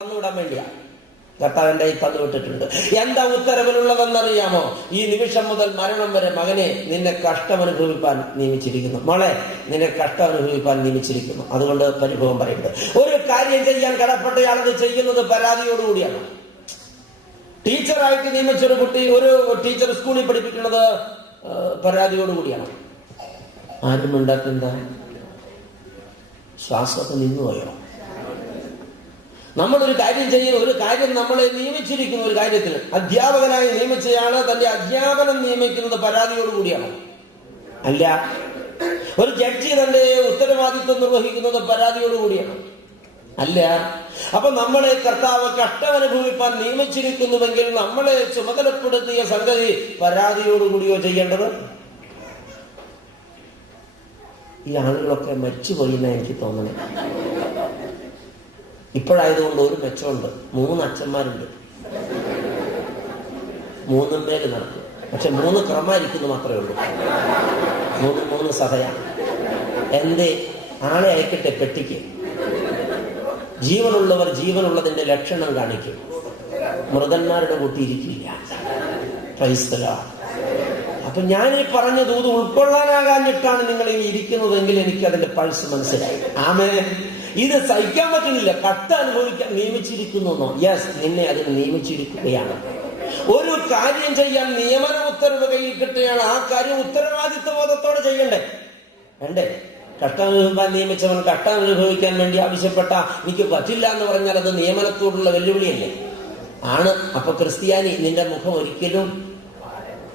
തന്നുവിടാൻ വേണ്ടിയാ കർത്താവിന്റെ ഈ തന്നുവിട്ടിട്ടുണ്ട്. എന്താ ഉത്തരവിലുള്ളതെന്നറിയാമോ? ഈ നിമിഷം മുതൽ മരണം വരെ മകനെ നിന്നെ കഷ്ടമനുഭവിപ്പാൻ നിയമിച്ചിരിക്കുന്നു, മോളെ നിന്നെ കഷ്ടമനുഭവിപ്പാൻ നിയമിച്ചിരിക്കുന്നു. അതുകൊണ്ട് പരിഭവം പറയുന്നത്. ഒരു കാര്യം ചെയ്യാൻ കടപ്പെട്ടയാൾ അത് ചെയ്യുന്നത് പരാതിയോടുകൂടിയാണ്. ടീച്ചറായിട്ട് നിയമിച്ചൊരു കുട്ടി, ഒരു ടീച്ചർ സ്കൂളിൽ പഠിപ്പിക്കുന്നത് പരാതിയോടുകൂടിയാണ്. ആരും ഉണ്ടാക്കുന്ന ശ്വാസമൊക്കെ നിന്നുപോയോ? നമ്മളൊരു കാര്യം ചെയ്യുന്ന, ഒരു കാര്യം നമ്മളെ നിയമിച്ചിരിക്കുന്ന ഒരു കാര്യത്തിന് അധ്യാപകനായി നിയമിച്ചയാള് തന്റെ അധ്യാപനം നിയമിക്കുന്നത് പരാതിയോടുകൂടിയാണ്. അല്ല, ഒരു ജഡ്ജി തന്റെ ഉത്തരവാദിത്വം നിർവഹിക്കുന്നത് പരാതിയോടുകൂടിയാണ്. അല്ല. അപ്പൊ നമ്മളെ കർത്താവ് കഷ്ടമനുഭവിപ്പാൻ നിയമിച്ചിരിക്കുന്നുവെങ്കിൽ നമ്മളെ ചുമതലപ്പെടുത്തിയ സംഗതി പരാതിയോടുകൂടിയോ ചെയ്യേണ്ടത്? ഈ ആളുകളൊക്കെ മരിച്ചുപോയി എന്നാ എനിക്ക് തോന്നണേ. ഇപ്പോഴായതുകൊണ്ട് ഒരു മെച്ചമുണ്ട്, 3 അച്ഛന്മാരുണ്ട്, 3 പേര് നടക്കും. പക്ഷെ 3 ക്രമായിരിക്കുന്നു മാത്രമേ ഉള്ളൂ. 3 സഭയാണ്. എന്തേ? ആളെ അയക്കട്ടെ പെട്ടിക്ക്. ജീവനുള്ളവർ ജീവനുള്ളതിന്റെ ലക്ഷണം കാണിക്കും, മൃതന്മാരുടെ കൂട്ടിയിരിക്കില്ല. അപ്പൊ ഞാൻ ഈ പറഞ്ഞ ദൂത് ഉൾക്കൊള്ളാനാകാഞ്ഞിട്ടാണ് നിങ്ങൾ ഈ ഇരിക്കുന്നതെങ്കിൽ എനിക്ക് അതിന്റെ പൾസ് മനസ്സിലായി. ആമേൻ. ഇത് സഹിക്കാൻ പറ്റുന്നില്ല. കട്ട അനുഭവിക്കാൻ നിയമിച്ചിരിക്കുന്നു. യെസ്, നിന്നെ അതിന് നിയമിച്ചിരിക്കുകയാണ്. ഒരു കാര്യം ചെയ്യാൻ നിയമന ഉത്തരവ് കയ്യിൽ കിട്ടുകയാണ്. ആ കാര്യം ഉത്തരവാദിത്വ ബോധത്തോടെ ചെയ്യണ്ടേ? വേണ്ടേ? കഷ്ടം അനുഭവിക്കാൻ നിയമിച്ചവൻ കഷ്ടം അനുഭവിക്കാൻ വേണ്ടി ആവശ്യപ്പെട്ട എനിക്ക് പറ്റില്ല എന്ന് പറഞ്ഞാൽ അത് നിയമനത്തോടുള്ള വെല്ലുവിളിയല്ലേ? ആണ്. അപ്പൊ ക്രിസ്ത്യാനി, നിന്റെ മുഖം ഒരിക്കലും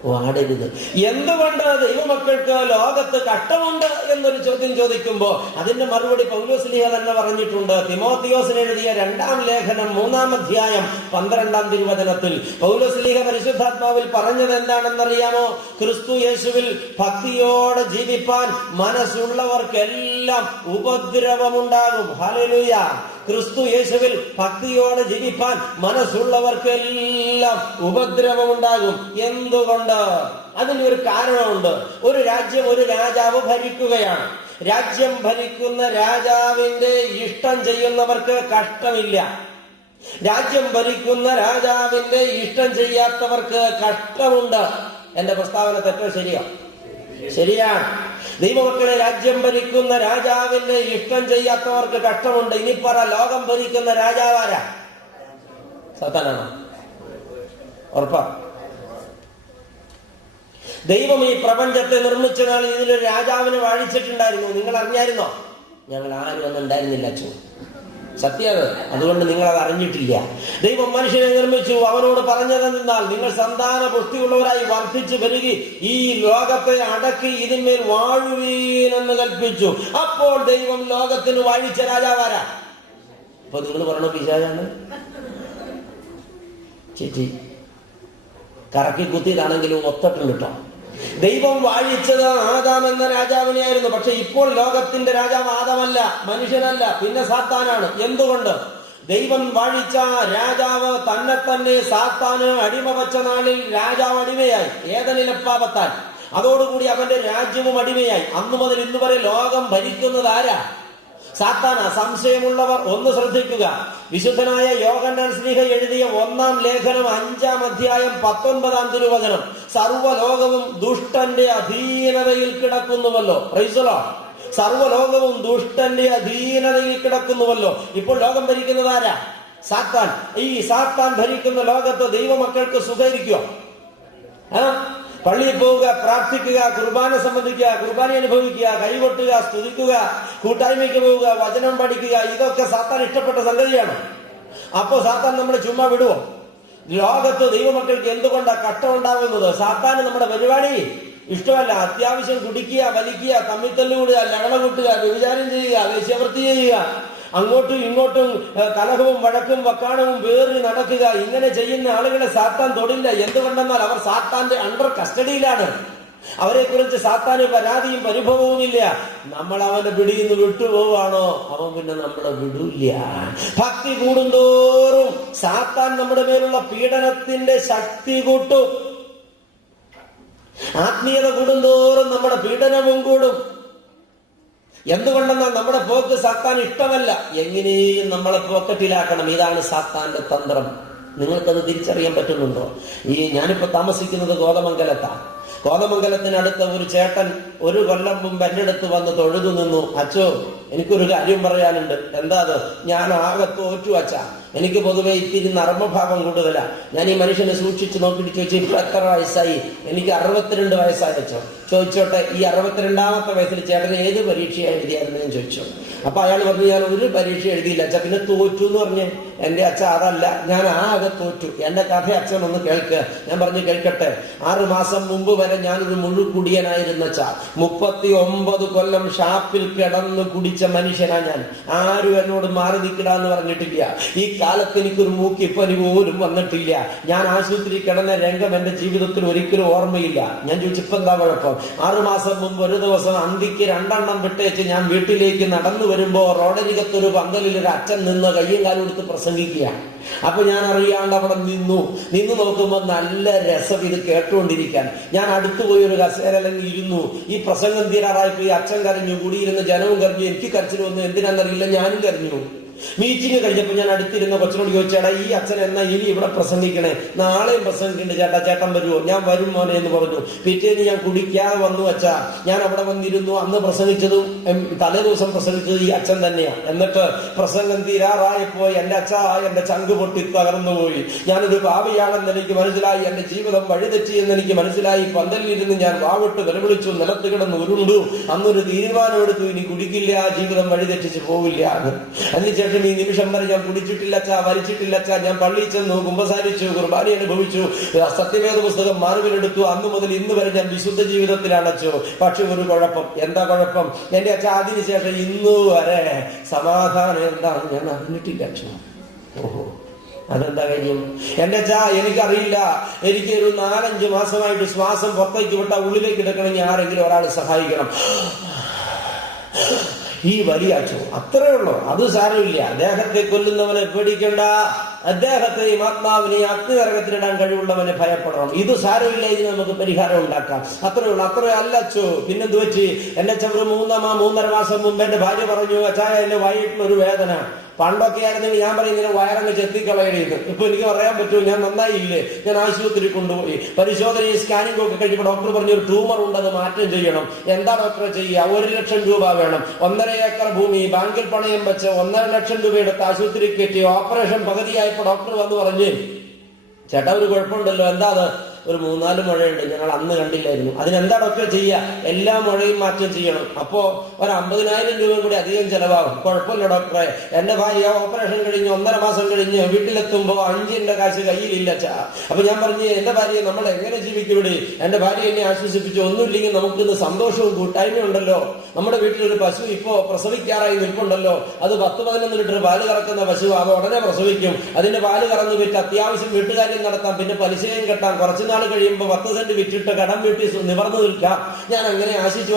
വാടരുത്. എന്തുകൊണ്ട് ദൈവമക്കൾക്ക് ലോകത്ത് കഷ്ടമുണ്ട് എന്നൊരു ചോദ്യം ചോദിക്കുമ്പോ അതിന്റെ മറുപടി പൗലോസ്ലീഹ തന്നെ പറഞ്ഞിട്ടുണ്ട്. തിമോത്തിയോസിന് എഴുതിയ 2-ാം ലേഖനം 3-ാം അധ്യായം 12-ാം തിരുവചനത്തിൽ പൗലോസ്ലീഹ പരിശുദ്ധാത്മാവിൽ പറഞ്ഞത് എന്താണെന്നറിയാമോ? ക്രിസ്തു യേശുവിൽ ഭക്തിയോടെ ജീവിപ്പാൻ മനസ്സുള്ളവർക്കെല്ലാം ഉപദ്രവമുണ്ടാകും. ഹല്ലേലൂയ. ക്രിസ്തു യേശുവിൽ ഭക്തിയോടെ ജീവിപ്പാൻ മനസ്സുള്ളവർക്കെല്ലാം ഉപദ്രവമുണ്ടാകും. എന്തുകൊണ്ട്? അതിനൊരു കാരണമുണ്ട്. ഒരു രാജ്യം, ഒരു രാജാവ് ഭരിക്കുകയാണ്. രാജ്യം ഭരിക്കുന്ന രാജാവിന്റെ ഇഷ്ടം ചെയ്യുന്നവർക്ക് കഷ്ടമില്ല. രാജ്യം ഭരിക്കുന്ന രാജാവിന്റെ ഇഷ്ടം ചെയ്യാത്തവർക്ക് കഷ്ടമുണ്ട്. എന്റെ പ്രസ്താവന തെറ്റോ ശരിയോ? ശരിയാണ്. ദൈവമക്കളെ, രാജ്യം ഭരിക്കുന്ന രാജാവിന്റെ ഇഷ്ടം ചെയ്യാത്തവർക്ക് കഷ്ടമുണ്ട്. ഇനി പറ, ലോകം ഭരിക്കുന്ന രാജാവാരാ? സാത്താനാണോ? ഉറപ്പാ? ദൈവം ഈ പ്രപഞ്ചത്തെ നിർമ്മിച്ച നാളിൽ ഇതിലൊരു രാജാവിനെ വാഴിച്ചിട്ടുണ്ടായിരുന്നു. നിങ്ങൾ അറിഞ്ഞായിരുന്നോ? ഞങ്ങൾ ആരും ഒന്നും ഉണ്ടായിരുന്നില്ല അച്ഛൻ. സത്യം. അതുകൊണ്ട് നിങ്ങൾ അത് അറിഞ്ഞിട്ടില്ല. ദൈവം മനുഷ്യനെ നിർമ്മിച്ചു. അവനോട് പറഞ്ഞതെന്നാൽ നിങ്ങൾ സന്താന പുഷ്ടിയുള്ളവരായി വർദ്ധിച്ചു പെരുകി ഈ ലോകത്തെ അടക്കി ഇതിന്മേൽ വാഴുവീനെന്ന് കൽപ്പിച്ചു. അപ്പോൾ ദൈവം ലോകത്തിന് വാഴിച്ച രാജാവാരാ? അപ്പൊ നിങ്ങൾ പറഞ്ഞ പിശാചാണ്. ചേച്ചി കറക്കി കുത്തിയതാണെങ്കിലും ഒത്തട്ടുണ്ട് കേട്ടോ. ദൈവം വാഴിച്ചത് ആദാം എന്ന രാജാവിനെയായിരുന്നു. പക്ഷെ ഇപ്പോൾ ലോകത്തിന്റെ രാജാവ് ആദമല്ല, മനുഷ്യനല്ല, പിന്നെ സാത്താനാണ്. എന്തുകൊണ്ട്? ദൈവം വാഴിച്ച രാജാവ് തന്നെ സാത്താന് അടിമ വച്ച നാളിൽ രാജാവ് അടിമയായി, ഏദനിലെ പാപത്താൽ. അതോടുകൂടി അവന്റെ രാജ്യവും അടിമയായി. അന്നു മുതൽ ഇന്ന് വരെ ലോകം ഭരിക്കുന്നത് ആരാ? സാത്താന. സംശയമുള്ളവർ ഒന്ന് ശ്രദ്ധിക്കുക. വിശുദ്ധനായ യോഹന്നാൻ ശ്ലീഹ എഴുതിയ 1-ാം ലേഖനം 5-ാം അധ്യായം 19-ാം തിരുവചനം. സർവ്വലോകവും ദുഷ്ടന്റെ അധീനതയിൽ കിടക്കുന്നുവല്ലോ. Praise the lord. സർവ്വലോകവും ദുഷ്ടന്റെ അധീനതയിൽ കിടക്കുന്നുവല്ലോ. ഇപ്പോൾ ലോകം ഭരിക്കുന്നത് ആരാ? സാത്താൻ. ഈ സാത്താൻ ഭരിക്കുന്ന ലോകത്ത് ദൈവമക്കൾക്ക് സുഖരിക്കോ? പള്ളിയിൽ പോവുക, പ്രാർത്ഥിക്കുക, കുർബാന സംബന്ധിക്കുക, കുർബാന അനുഭവിക്കുക, കൈകൊട്ടുക, സ്തുതിക്കുക, കൂട്ടായ്മയ്ക്ക് പോവുക, വചനം പഠിക്കുക, ഇതൊക്കെ സാത്താൻ ഇഷ്ടപ്പെട്ട സംഗതിയാണ്. അപ്പോ സാത്താൻ നമ്മളെ ചുമ്മാ വിടുവോ? ലോകത്ത് ദൈവമക്കൾക്ക് എന്തുകൊണ്ടാണ് കഷ്ടം ഉണ്ടാകുന്നത്? സാത്താന് നമ്മുടെ പരിപാടി ഇഷ്ടമല്ല. അത്യാവശ്യം കുടിക്കുക, വലിക്കുക, തമ്മിത്തല്ലുകൂടുക, ലഹള കൂട്ടുക, വ്യഭിചാരം ചെയ്യുക, വേശ്യാവൃത്തി ചെയ്യുക, അങ്ങോട്ടും ഇങ്ങോട്ടും കലഹവും വഴക്കും വക്കാണവും വേറി നടക്കുക. ഇങ്ങനെ ചെയ്യുന്ന ആളുകളെ സാത്താൻ തൊടില്ല. എന്തുകൊണ്ടെന്നാൽ അവർ സാത്താന്റെ അണ്ടർ കസ്റ്റഡിയിലാണ്. അവരെ കുറിച്ച് സാത്താന് പരാതിയും പരിഭവവും ഇല്ല. നമ്മൾ അവന്റെ പിടിയിൽ നിന്ന് വിട്ടുപോവാണോ, അവൻ പിന്നെ നമ്മളെ വിടൂല്ല. ഭക്തി കൂടുന്തോറും സാത്താൻ നമ്മുടെ മേലുള്ള പീഡനത്തിന്റെ ശക്തി കൂട്ടും. ആത്മീയത കൂടുന്തോറും നമ്മുടെ പീഡനവും കൂടും. എന്തുകൊണ്ടെന്നാൽ നമ്മുടെ പോക്ക് സാത്താൻ ഇഷ്ടമല്ല. എങ്ങനെയും നമ്മളെ പോക്കറ്റിലാക്കണം. ഇതാണ് സാത്താന്റെ തന്ത്രം. നിങ്ങൾക്കത് തിരിച്ചറിയാൻ പറ്റുന്നുണ്ടോ? ഞാനിപ്പോ താമസിക്കുന്നത് കോതമംഗലത്തിനടുത്ത ഒരു ചേട്ടൻ ഒരു കൊല്ലം മുമ്പ് എന്റെ അടുത്ത് വന്ന് തൊഴുതു നിന്നു. അച്ചോ, എനിക്കൊരു കാര്യം പറയാനുണ്ട്. എന്താ അത്? ഞാൻ ആകെ തോറ്റു അച്ഛാ. എനിക്ക് പൊതുവെ ഇത്തിരി നർമ്മഭാവം കൂടുതലാ. ഞാൻ ഈ മനുഷ്യനെ സൂക്ഷിച്ചു നോക്കിയിട്ട് ചോദിച്ചു, ഇപ്പൊ എത്ര വയസ്സായി? എനിക്ക് 62 വയസ്സായി അച്ഛോ. ചോദിച്ചോട്ടെ, ഈ 62ാമത്തെ വയസ്സിൽ ചേട്ടന് ഏത് പരീക്ഷ എഴുതിയായിരുന്നു ഞാൻ ചോദിച്ചു. അപ്പൊ അയാൾ പറഞ്ഞു, ഞാൻ ഒരു പരീക്ഷ എഴുതിയില്ല അച്ഛാ. പിന്നെ തോറ്റു എന്ന് പറഞ്ഞ്. എന്റെ അച്ഛ അതല്ല, ഞാൻ ആകെ തോറ്റു. എന്റെ കഥ അച്ഛൻ ഒന്ന് കേൾക്ക്. ഞാൻ പറഞ്ഞു, കേൾക്കട്ടെ. 6 മാസം മുമ്പ് വരെ ഞാനൊരു മുഴുക്കുടിയനായിരുന്ന അച്ഛാ. 39 കൊല്ലം ഷാപ്പിൽ കിടന്ന് കുടിച്ച മനുഷ്യനാ ഞാൻ. ആരും എന്നോട് മാറി നിൽക്കടാന്ന് പറഞ്ഞിട്ടില്ല. ഈ കാലത്ത് എനിക്കൊരു മൂക്കിപ്പനി പോലും വന്നിട്ടില്ല. ഞാൻ ആശുപത്രി കിടന്ന രംഗം എന്റെ ജീവിതത്തിൽ ഒരിക്കലും ഓർമ്മയില്ല. ഞാൻ ചോദിച്ചപ്പോ എന്താ കുഴപ്പം? 6 മാസം മുമ്പ് ഒരു ദിവസം അന്തിക്ക് 2 എണ്ണം വിട്ടേച്ച് ഞാൻ വീട്ടിലേക്ക് നടന്നു വരുമ്പോ റോഡരികത്തൊരു പന്തലിൽ ഒരു അച്ഛൻ നിന്ന് കയ്യും കാലും എടുത്ത് പ്രസംഗിക്കുകയാണ്. അപ്പൊ ഞാൻ അറിയാണ്ട് അവിടെ നിന്നു നോക്കുമ്പോ നല്ല രസം ഇത് കേട്ടുകൊണ്ടിരിക്കാൻ. ഞാൻ അടുത്തുപോയി ഒരു കസേരല്ലെങ്കിൽ ഇരുന്നു. ഈ പ്രസംഗം തീരാറായപ്പോ ഈ അച്ഛൻ കരഞ്ഞു, കൂടിയിരുന്ന ജനവും കരഞ്ഞു. എനിക്ക് കരച്ചിൽ വന്നു. എന്തിനാന്നറിയില്ല, ഞാനും കരഞ്ഞു. മീറ്റിംഗ് കഴിഞ്ഞപ്പോ ഞാൻ അടുത്തിരുന്ന കൊച്ചിനോട് ചോദിച്ചേടാ, ഈ അച്ഛൻ എന്നാ ഇനി ഇവിടെ പ്രസംഗിക്കണേ? നാളെയും പ്രസംഗിക്കുന്നുണ്ട് ചേട്ടൻ വരുമോ? ഞാൻ വരും മോനെ എന്ന് പറഞ്ഞു. പിറ്റേന്ന് ഞാൻ കുടിക്കാതെ വന്നു അച്ഛാ. ഞാൻ അവിടെ വന്നിരുന്നു. അന്ന് പ്രസംഗിച്ചതും തലേ ദിവസം പ്രസംഗിച്ചത് ഈ അച്ഛൻ തന്നെയാണ്. എന്നിട്ട് പ്രസംഗം തീരാറായപ്പോ എന്റെ അച്ഛാ, എന്റെ ചങ്ക് പൊട്ടി തകർന്നുപോയി. ഞാനൊരു പാപിയാണെന്ന് എനിക്ക് മനസ്സിലായി. എന്റെ ജീവിതം വഴിതെറ്റി എന്ന് എനിക്ക് മനസ്സിലായി. പന്തലിരുന്ന് ഞാൻ വാവിട്ട് വിലവിളിച്ചു, നിലത്ത് കിടന്ന് ഉരുണ്ടു. അന്നൊരു തീരുമാനമെടുത്തു, ഇനി കുടിക്കില്ല, ജീവിതം വഴിതെറ്റിച്ച് പോവില്ല. അതിനുശേഷം ഈ നിമിഷം വരെ ഞാൻ കുടിച്ചിട്ടില്ല അച്ഛാ, വലിച്ചിട്ടില്ല അച്ഛാ. ഞാൻ പള്ളിയിൽ ചെന്നു, കുമ്പസാരിച്ചു, കുർബാന അനുഭവിച്ചു, സത്യവേദ പുസ്തകം മാർവിലെടുത്തു. അന്ന് മുതൽ ഇന്ന് വരെ ഞാൻ വിശുദ്ധ ജീവിതത്തിലാണ് അച്ഛോ. പക്ഷെ ഒരു കുഴപ്പം. എന്താ കുഴപ്പം? എന്റെ അച്ഛാ, അതിനുശേഷം ഇന്നു വരെ സമാധാനം എന്താണെന്ന് ഞാൻ അറിഞ്ഞിട്ടില്ല അച്ഛോ. ഓഹോ, അതെന്താ കാര്യം? എന്റെ അച്ഛാ, എനിക്കറിയില്ല. എനിക്കൊരു 4-5 മാസമായിട്ട് ശ്വാസം പുറത്തേക്ക് വിട്ട ഉള്ളിലേക്ക് എടുക്കണമെങ്കിൽ ആരെങ്കിലും ഒരാൾ സഹായിക്കണം. ഈ വലിയ അച്ഛോ, അത്രേ ഉള്ളൂ. അത് സാരമില്ല. അദ്ദേഹത്തെ കൊല്ലുന്നവനെ പേടിക്കണ്ട. അദ്ദേഹത്തെയും ആത്മാവിനെയും അഗ്നിനരകത്തിലിടാൻ കഴിവുള്ളവനെ ഭയപ്പെടണം. ഇത് സാരമില്ല, ഇതിന് നമുക്ക് പരിഹാരം ഉണ്ടാക്കാം. അത്രേ ഉള്ളൂ. അത്രേ അല്ല അച്ഛോ. പിന്നെന്ത് പറ്റി? എന്റെ അച്ഛൻ ഒരു 3-3.5 മാസം മുമ്പ് എന്റെ ഭാര്യ പറഞ്ഞു, അച്ഛാ, എന്റെ വയറ്റിലൊരു വേദന. പണ്ടൊക്കെ ആയിരുന്നെങ്കിൽ ഞാൻ പറയുന്നതിന് വയറങ്ങ് ചെത്തിക്കളയരുത്. ഇപ്പൊ എനിക്ക് പറയാൻ പറ്റുമോ? ഞാൻ നന്നായില്ലേ? ഞാൻ ആശുപത്രി കൊണ്ടുപോയി പരിശോധനയും സ്കാനിംഗ് ഒക്കെ കഴിഞ്ഞപ്പോൾ ഡോക്ടർ പറഞ്ഞു, ഒരു ട്യൂമർ ഉണ്ടെന്ന് മാറ്റം ചെയ്യണം. എന്താ ഡോക്ടറെ ചെയ്യുക? 1 ലക്ഷം രൂപ വേണം. 1.5 ഏക്കർ ഭൂമി ബാങ്കിൽ പണയം വെച്ച് 1.5 ലക്ഷം രൂപ എടുത്ത് ആശുപത്രി കയറ്റി. ഓപ്പറേഷൻ പകുതിയായപ്പോ ഡോക്ടർ വന്ന് പറഞ്ഞു, ചേട്ടാ, ഒരു കുഴപ്പമുണ്ടല്ലോ. എന്താ അത്? ഒരു 3-4 മുഴയുണ്ട്, ഞങ്ങൾ അന്ന് കണ്ടില്ലായിരുന്നു. അതിനെന്താ ഡോക്ടർ ചെയ്യുക? എല്ലാ മുഴയും മാറ്റം ചെയ്യണം. അപ്പോ ഒരു 50,000 രൂപ കൂടി അധികം ചെലവാകും. കുഴപ്പമില്ല ഡോക്ടറെ. എന്റെ ഭാര്യ ഓപ്പറേഷൻ കഴിഞ്ഞ് 1.5 മാസം കഴിഞ്ഞ് വീട്ടിലെത്തുമ്പോ 5 കാശ് കയ്യിലില്ല ചാ. അപ്പൊ ഞാൻ പറഞ്ഞു, എന്റെ ഭാര്യയെ നമ്മൾ എങ്ങനെ ജീവിക്കും ഇവിടെ? എന്റെ ഭാര്യ എന്നെ ആശ്വസിപ്പിച്ചു, ഒന്നുമില്ലെങ്കിൽ നമുക്കിന്ന് സന്തോഷവും കൂട്ടായ്മയും ഉണ്ടല്ലോ. നമ്മുടെ വീട്ടിലൊരു പശു ഇപ്പോ പ്രസവിക്കാറായി നിൽപ്പുണ്ടല്ലോ. അത് 10-11 ലിറ്റർ പാല് കറക്കുന്ന പശു. അവ ഉടനെ പ്രസവിക്കും. അതിന്റെ പാല് കറന്നു വിറ്റ് അത്യാവശ്യം വീട്ടുകാര്യം നടത്താം, പിന്നെ പലിശയും കെട്ടാം. കുറച്ചു നാൾ കഴിയുമ്പോ 10 സെന്റ് വിറ്റിട്ട് കടം വീട്ടി നിവർന്നു നിൽക്കാം. ഞാൻ അങ്ങനെ ആശ്വസിച്ചു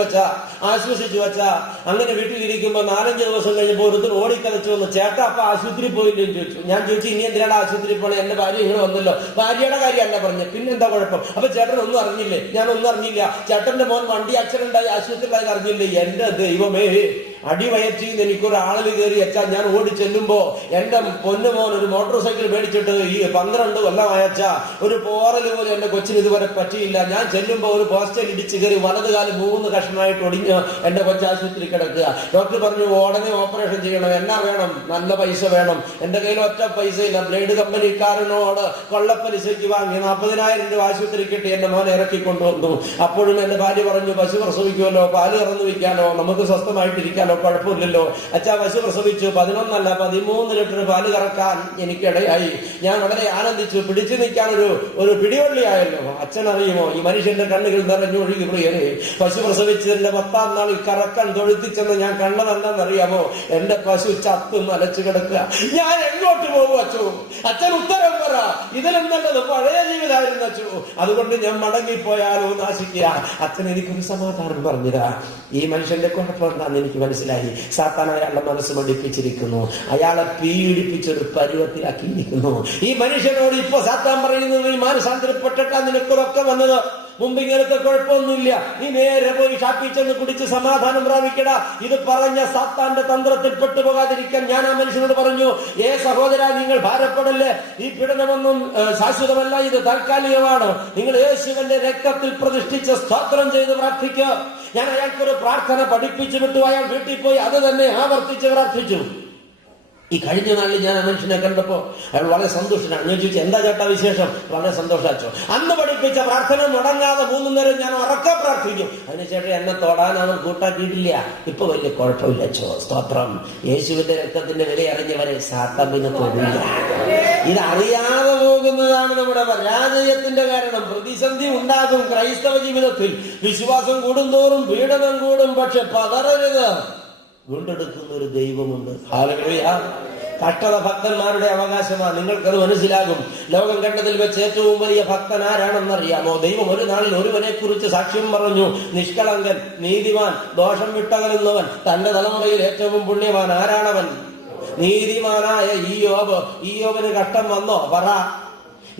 വച്ചാ. അങ്ങനെ വീട്ടിലിരിക്കുമ്പോ 4-5 ദിവസം കഴിഞ്ഞപ്പോ ഒരുത്തർ ഓടിക്കതച്ചു വന്നു, ചേട്ടാ, അപ്പൊ ആശുപത്രി പോയില്ലെന്ന് ചോദിച്ചു. ഞാൻ ചോദിച്ചു, ഇനി എന്തിനാണ് ആശുപത്രി പോണേ? എന്റെ ഭാര്യ ഇങ്ങനെ വന്നല്ലോ. ഭാര്യയുടെ കാര്യമല്ല പറഞ്ഞു. പിന്നെന്താ കുഴപ്പം? അപ്പൊ ചേട്ടൻ ഒന്നും അറിഞ്ഞില്ലേ? ഞാനൊന്നും അറിഞ്ഞില്ല. ചേട്ടന്റെ മോൻ വണ്ടി ആക്സിഡന്റ് ആയി ആശുപത്രിയിലായി അറിഞ്ഞില്ലേ? എന്റെ ദൈവമേ, അടിവയറ്റിന്ന് എനിക്കൊരാളിൽ കയറി വെച്ചാൽ ഞാൻ ഓടി ചെല്ലുമ്പോ എന്റെ പൊന്നുമോൻ ഒരു മോട്ടോർ സൈക്കിൾ മേടിച്ചിട്ട് ഈ 12 കൊല്ലമായച്ച ഒരു പോറല് പോലും എന്റെ കൊച്ചിന് ഇതുവരെ പറ്റിയില്ല. ഞാൻ ചെല്ലുമ്പോ ഒരു പോസ്റ്റൽ ഇടിച്ച് കയറി വലതുകാലം 3 കഷ്ണമായിട്ട് ഒടിഞ്ഞ് എന്റെ കൊച്ചാശുപത്രി കിടക്കുക. ഡോക്ടർ പറഞ്ഞു, ഉടനെ ഓപ്പറേഷൻ ചെയ്യണം. എന്നാ വേണം? നല്ല പൈസ വേണം. എന്റെ കയ്യിൽ ഒറ്റ പൈസ ഇല്ല. ബ്ലേഡ് കമ്പനിക്കാരനോട് കൊള്ളപ്പലിശയ്ക്ക് വാങ്ങി 40,000 രൂപ ആശുപത്രി കിട്ടി എന്റെ മോനെ ഇറക്കിക്കൊണ്ടുവന്നു. അപ്പോഴും എന്റെ ഭാര്യ പറഞ്ഞു, പശു പ്രസവിക്കുമല്ലോ, പാല് കറന്നു വിൽക്കാനോ, നമുക്ക് സ്വസ്ഥമായിട്ടിരിക്കാനോ കുഴപ്പമില്ലല്ലോ. അച്ഛാ, പശു പ്രസവിച്ചു. 11 അല്ല 13 ലിറ്റർ പാല് കറക്കാൻ എനിക്കിടയായി. ഞാൻ വളരെ ആനന്ദിച്ചു. പിടിച്ചു നിൽക്കാൻ ഒരു പിടിവള്ളിയായല്ലോ. അച്ഛനറിയുമോ, ഈ മനുഷ്യന്റെ കണ്ണുകൾ നിറഞ്ഞൊഴുകി പ്രിയരെ. പശു പ്രസവിച്ചതിന്റെ 10-ാം നാളിൽ കറക്കാൻ തൊഴുത്തിച്ചെന്ന് ഞാൻ കണ്ടതെന്താണെന്നറിയാമോ? എന്റെ പശു ചത്ത് മലച്ചു കിടക്കുക. ഞാൻ എങ്ങോട്ട് പോകും അച്ഛോ? അച്ഛൻ ഉത്തരം പറ. ഇതിലെന്തല്ലത് പഴയ ജീവിതമായിരുന്നു അച്ഛോ. അതുകൊണ്ട് ഞാൻ മടങ്ങിപ്പോയാലോ നാശിക്കുക. അച്ഛൻ എനിക്കൊരു സമാധാനം പറഞ്ഞിരാ. ഈ മനുഷ്യന്റെ കുഴപ്പം എന്താണെന്ന് എനിക്ക് മനസ്സിലായി. സാത്താൻ അയാളുടെ മനസ്സ് മടിപ്പിച്ചിരിക്കുന്നു. അയാളെ പീഡിപ്പിച്ചൊരു പരുവത്തിലാക്കിയിരിക്കുന്നു. ഈ മനുഷ്യനോട് ഇപ്പൊ സാത്താൻ പറയുന്നത്, ഈ മാനസാന്തരപ്പെട്ടിട്ടാ നിനക്കൊക്കെ വന്നത്. മുമ്പിങ്ങനത്തെ കുഴപ്പമൊന്നുമില്ല, നീ നേരെ പോയി ഷാപ്പിൽ ചെന്ന് കുടിച്ച് സമാധാനം പ്രാപിക്കട. ഇത് പറഞ്ഞ സാത്താന്റെ തന്ത്രത്തിൽ പെട്ടുപോകാതിരിക്കാൻ ഞാൻ ആ മനുഷ്യനോട് പറഞ്ഞു, സഹോദര, നിങ്ങൾ ഭാരപ്പെടല്ലേ, ഈ പീഡനമൊന്നും ശാശ്വതമല്ല, ഇത് താൽക്കാലികമാണ്. നിങ്ങൾ യേശുവിന്റെ രക്തത്തിൽ പ്രതിഷ്ഠിച്ച് സ്തോത്രം ചെയ്ത് പ്രാർത്ഥിക്കുക. ഞാൻ അയാൾക്കൊരു പ്രാർത്ഥന പഠിപ്പിച്ചു വിട്ടു. അയാൾ വീട്ടിൽ പോയി അത് തന്നെ ആവർത്തിച്ച് പ്രാർത്ഥിച്ചു. ഈ കഴിഞ്ഞ നാളിൽ ഞാൻ ആ മനുഷ്യനെ കണ്ടപ്പോ അയാൾ വളരെ സന്തോഷനാണ്. ഞാൻ ചോദിച്ചു, എന്താ ചേട്ടാ വിശേഷം? വളരെ സന്തോഷിച്ചോ. അന്ന് പഠിപ്പിച്ച പ്രാർത്ഥന മുടങ്ങാതെ 3 നേരം ഞാൻ ഉറക്കെ പ്രാർത്ഥിക്കും. അതിനുശേഷം എന്നെ തൊടാൻ അവൻ കൂട്ടാക്കിയിട്ടില്ല. ഇപ്പൊ വലിയ കുഴപ്പമില്ല ചോ, സ്തോത്രം. യേശുവിന്റെ രക്തത്തിന്റെ വില അറിഞ്ഞവരെ സാത്താൻ പിന്നെ തൊടില്ല. ഇതറിയാതെ പോകുന്നതാണ് നമ്മുടെ പരാജയത്തിന്റെ കാരണം. പ്രതിസന്ധി ഉണ്ടാകും ക്രൈസ്തവ ജീവിതത്തിൽ. വിശ്വാസം കൂടുന്തോറും പീഡനം കൂടും. പക്ഷെ പതറരുത്, വീണ്ടെടുക്കുന്ന ഒരു ദൈവമുണ്ട്. ഹല്ലേലൂയ. കഷ്ടത ഭക്തന്മാരുടെ അവകാശമാണ്. നിങ്ങൾക്കത് മനസ്സിലാകും. ലോകം കണ്ടതിൽ വെച്ച് ഏറ്റവും വലിയ ഭക്തൻ ആരാണെന്നറിയാമോ? ദൈവം ഒരു നാളിൽ ഒരുവനെ കുറിച്ച് സാക്ഷ്യം പറഞ്ഞു, നിഷ്കളങ്കൻ, നീതിമാൻ, ദോഷം വിട്ടകലുന്നവൻ, തന്റെ തലമുറയിൽ ഏറ്റവും പുണ്യവാൻ. ആരാണവൻ? നീതിമാനായ ഈയോബ്. ഈയോബിന് കഷ്ടം വന്നോ? പറ.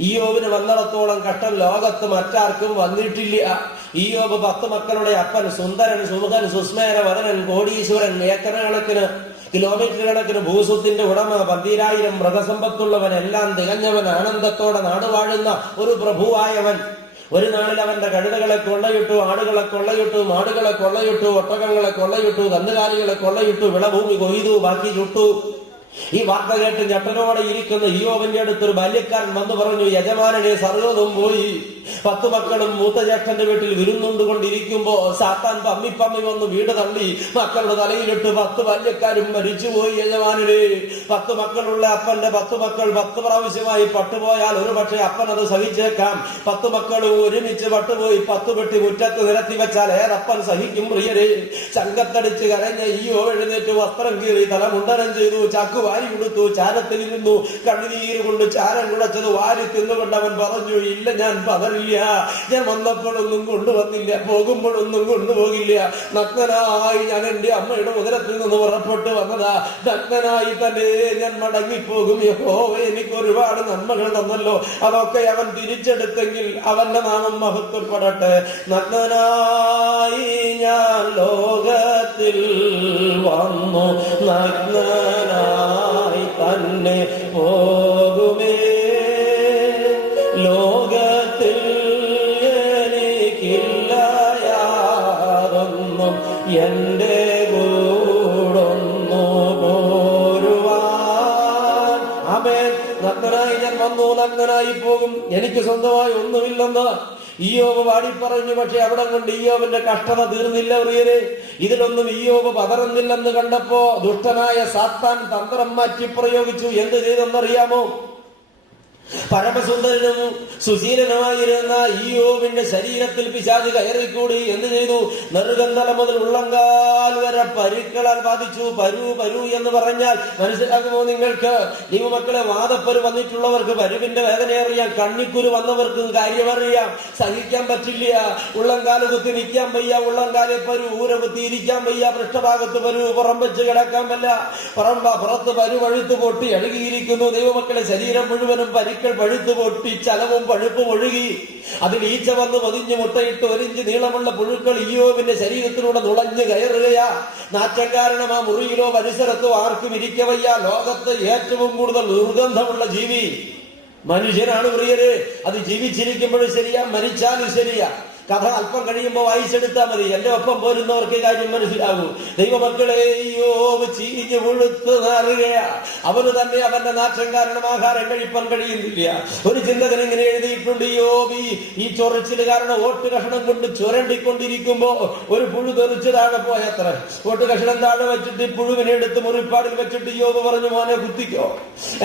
ഈയോബിന് വന്നിടത്തോളം കഷ്ടം ലോകത്ത് മറ്റാർക്കും വന്നിട്ടില്ല. ഈയോബ് 10 മക്കളുടെ അപ്പൻ, സുന്ദരൻ, സുമുഖൻ, സുസ്മേരവദനൻ, കോടീശ്വരൻ, ഏക്കർ കണക്കിന് കിലോമീറ്റർ കണക്കിന് ഭൂസ്വത്തിന്റെ ഉടമ, 10,000 മൃഗസമ്പത്തുള്ളവൻ, എല്ലാം തികഞ്ഞവൻ, ആനന്ദത്തോടെ നാടുവാഴുന്ന ഒരു പ്രഭുവായവൻ. ഒരു നാളിൽ അവന്റെ കഴുതകളെ കൊള്ളയിട്ടു, ആടുകളെ കൊള്ളയിട്ടു, മാടുകളെ കൊള്ളയിട്ടു, ഒട്ടകങ്ങളെ കൊള്ളയിട്ടു, കന്നുകാലികളെ കൊള്ളയിട്ടു, വിളഭൂമി കൊയ്തു, ബാക്കി ചുട്ടു. ഈ വാർത്ത കേട്ട് ഞെട്ടലോടെ ഇരിക്കുന്ന ഈയോബിന്റെ അടുത്തൊരു ബാല്യക്കാരൻ വന്നു പറഞ്ഞു, യജമാനനെ സർവ്വതും പോയി. 10 മക്കളും മൂത്ത ജ്യേഷ്ഠന്റെ വീട്ടിൽ വിരുന്നുണ്ട് കൊണ്ടിരിക്കുമ്പോ സാത്താൻ പമ്മി വന്ന് വീട് തള്ളി മക്കളുടെ തലയിലിട്ട് 10 ബാല്യക്കാരും മരിച്ചുപോയി. യജമാനനെ, 10 മക്കളുള്ള അപ്പന്റെ 10 മക്കൾ 10 പ്രാവശ്യമായി പട്ടുപോയാൽ ഒരു പക്ഷേ അപ്പൻ അത് സഹിച്ചേക്കാം. 10 മക്കളും ഒരുമിച്ച് പട്ടുപോയി 10 പെട്ടി മുറ്റത്ത് നിരത്തി വെച്ചാൽ ഏതപ്പൻ സഹിക്കും? പ്രിയരെ, ചങ്കത്തടിച്ച് കരഞ്ഞ ഈയോബ് എഴുന്നേറ്റ് വസ്ത്രം കീറി തലമുണ്ടനം ചെയ്തു, ചാക്കു വാരി കൊടുത്തു, ചാരത്തിലിരുന്നു, കണ്ണുനീര് കൊണ്ട് ചാരം കുടച്ചത് വാരി തിന്നുകൊണ്ട് അവൻ പറഞ്ഞു, ഇല്ല, ഞാൻ പതറില്ല. ഞാൻ വന്നപ്പോഴൊന്നും കൊണ്ടുവന്നില്ല, പോകുമ്പോഴൊന്നും കൊണ്ടുപോകില്ല. നഗ്നനായി ഞാൻ എന്റെ അമ്മയുടെ ഉദരത്തിൽ നിന്ന് പുറപ്പെട്ടു വന്നതാ. നഗ്നനായി തന്നെ ഞാൻ മടങ്ങിപ്പോകും. യഹോവ എനിക്ക് ഒരുപാട് നന്മകൾ തന്നല്ലോ, അതൊക്കെ അവൻ തിരിച്ചെടുത്തെങ്കിൽ അവന്റെ നാമം മഹത്വപ്പെടട്ടെ. നഗ്നനായി ഞാൻ ലോകത്തിൽ വന്നു, നഗ്നനായി തന്നെ പോകുമേ. ലോകത്തിൽ എനിക്കില്ല യാതൊന്നും, എന്റെ കൂടൊന്നു പോരുവാൻ. ആമേൻ. നഗ്നനായി ഞാൻ വന്നു, നഗ്നനായി പോകും, എനിക്ക് സ്വന്തമായി ഒന്നുമില്ലെന്ന് ഈയോബ് പാടി പറഞ്ഞു. പക്ഷെ അവിടെ കൊണ്ട് ഈയോബിന്റെ കഷ്ടത തീർന്നില്ല. പ്രിയരെ, ഇതിലൊന്നും ഈയോബ് പതറുന്നില്ലെന്ന് കണ്ടപ്പോ ദുഷ്ടനായ സാത്താൻ തന്ത്രം മാറ്റി പ്രയോഗിച്ചു. എന്ത് ചെയ്തെന്നറിയാമോ? പരമസുന്ദരനും സുശീലനുമായിരുന്ന ഈയോബിന്റെ ശരീരത്തിൽ പിശാച് കയറിക്കൂടി. എന്ത് ചെയ്തു? നെറുകന്തല മുതൽ ഉള്ളങ്കാൽ വരെ പരുക്കളാൽ ബാധിച്ചു. പരു എന്ന് പറഞ്ഞാൽ മനസ്സിലാകുമോ നിങ്ങൾക്ക്? ദൈവമക്കളെ, വാദപ്പരു വന്നിട്ടുള്ളവർക്ക് പരുവിന്റെ വേദന അറിയാം, കണ്ണിക്കുരു വന്നവർക്കും കാര്യമറിയാം. സഹിക്കാൻ പറ്റില്ല. ഉള്ളങ്കാല് കുത്തി നിൽക്കാൻ വയ്യ, ഉള്ളങ്കാലെ പരു, ഊര കുത്തി ഇരിക്കാൻ വയ്യ, പൃഷ്ഠഭാഗത്ത് പരു, പുറം വെച്ച് കിടക്കാൻ വല്ല, പുറത്ത് പരു പഴുത്ത് പൊട്ടി അഴുകിയിരിക്കുന്നു. ദൈവമക്കളെ, ശരീരം മുഴുവനും പഴുത്തു പൊട്ടി ചലവും പഴുപ്പും ഒഴുകി. അതിൽ ഈച്ച വന്ന് പൊതിഞ്ഞ് മുട്ടയിട്ട് 1 ഇഞ്ച് നീളമുള്ള പുഴുക്കൾ ഈയോബിന്റെ ശരീരത്തിലൂടെ നുളഞ്ഞു കയറുകയാ. നാറ്റം കാരണം ആ മുറിയിലോ പരിസരത്തോ ആർക്കും ഇരിക്കവയ്യ. ലോകത്ത് ഏറ്റവും കൂടുതൽ ദുർഗന്ധമുള്ള ജീവി മനുഷ്യനാണ്. പ്രിയരെ, അത് ജീവിച്ചിരിക്കുമ്പോഴും ശരിയാ, മരിച്ചാലും ശരിയാ. കഥ അല്പം കഴിയുമ്പോൾ വായിച്ചെടുത്താൽ മതി. എന്റെ ഒപ്പം പോരുന്നവർക്ക് കാര്യം മനസ്സിലാകൂ. ദൈവമക്കളെ, ഈയോബ് ചീഞ്ഞു മുഴുത്ത് നാറുകയാ. അവന് തന്നെ അവന്റെ നാശം കാരണം ആഹാരം കഴിപ്പാൻ കഴിയുന്നില്ല. ഒരു ചിന്തകൻ ഇങ്ങനെ എഴുതിയിട്ടുണ്ട്, ഈയോബ് ഈ ചൊറിച്ചില് കാരണം ഓട്ട് കഷണം കൊണ്ട് ചുരണ്ടിക്കൊണ്ടിരിക്കുമ്പോ ഒരു പുഴു തെറിച്ച് താഴെ പോയത്ര. ഓട്ട് കഷണം താഴെ വെച്ചിട്ട് പുഴുവിനെ എടുത്ത് മുറിപ്പാടിൽ വെച്ചിട്ട് ഈയോബ് പറഞ്ഞു, മോനെ കുത്തിക്കോ,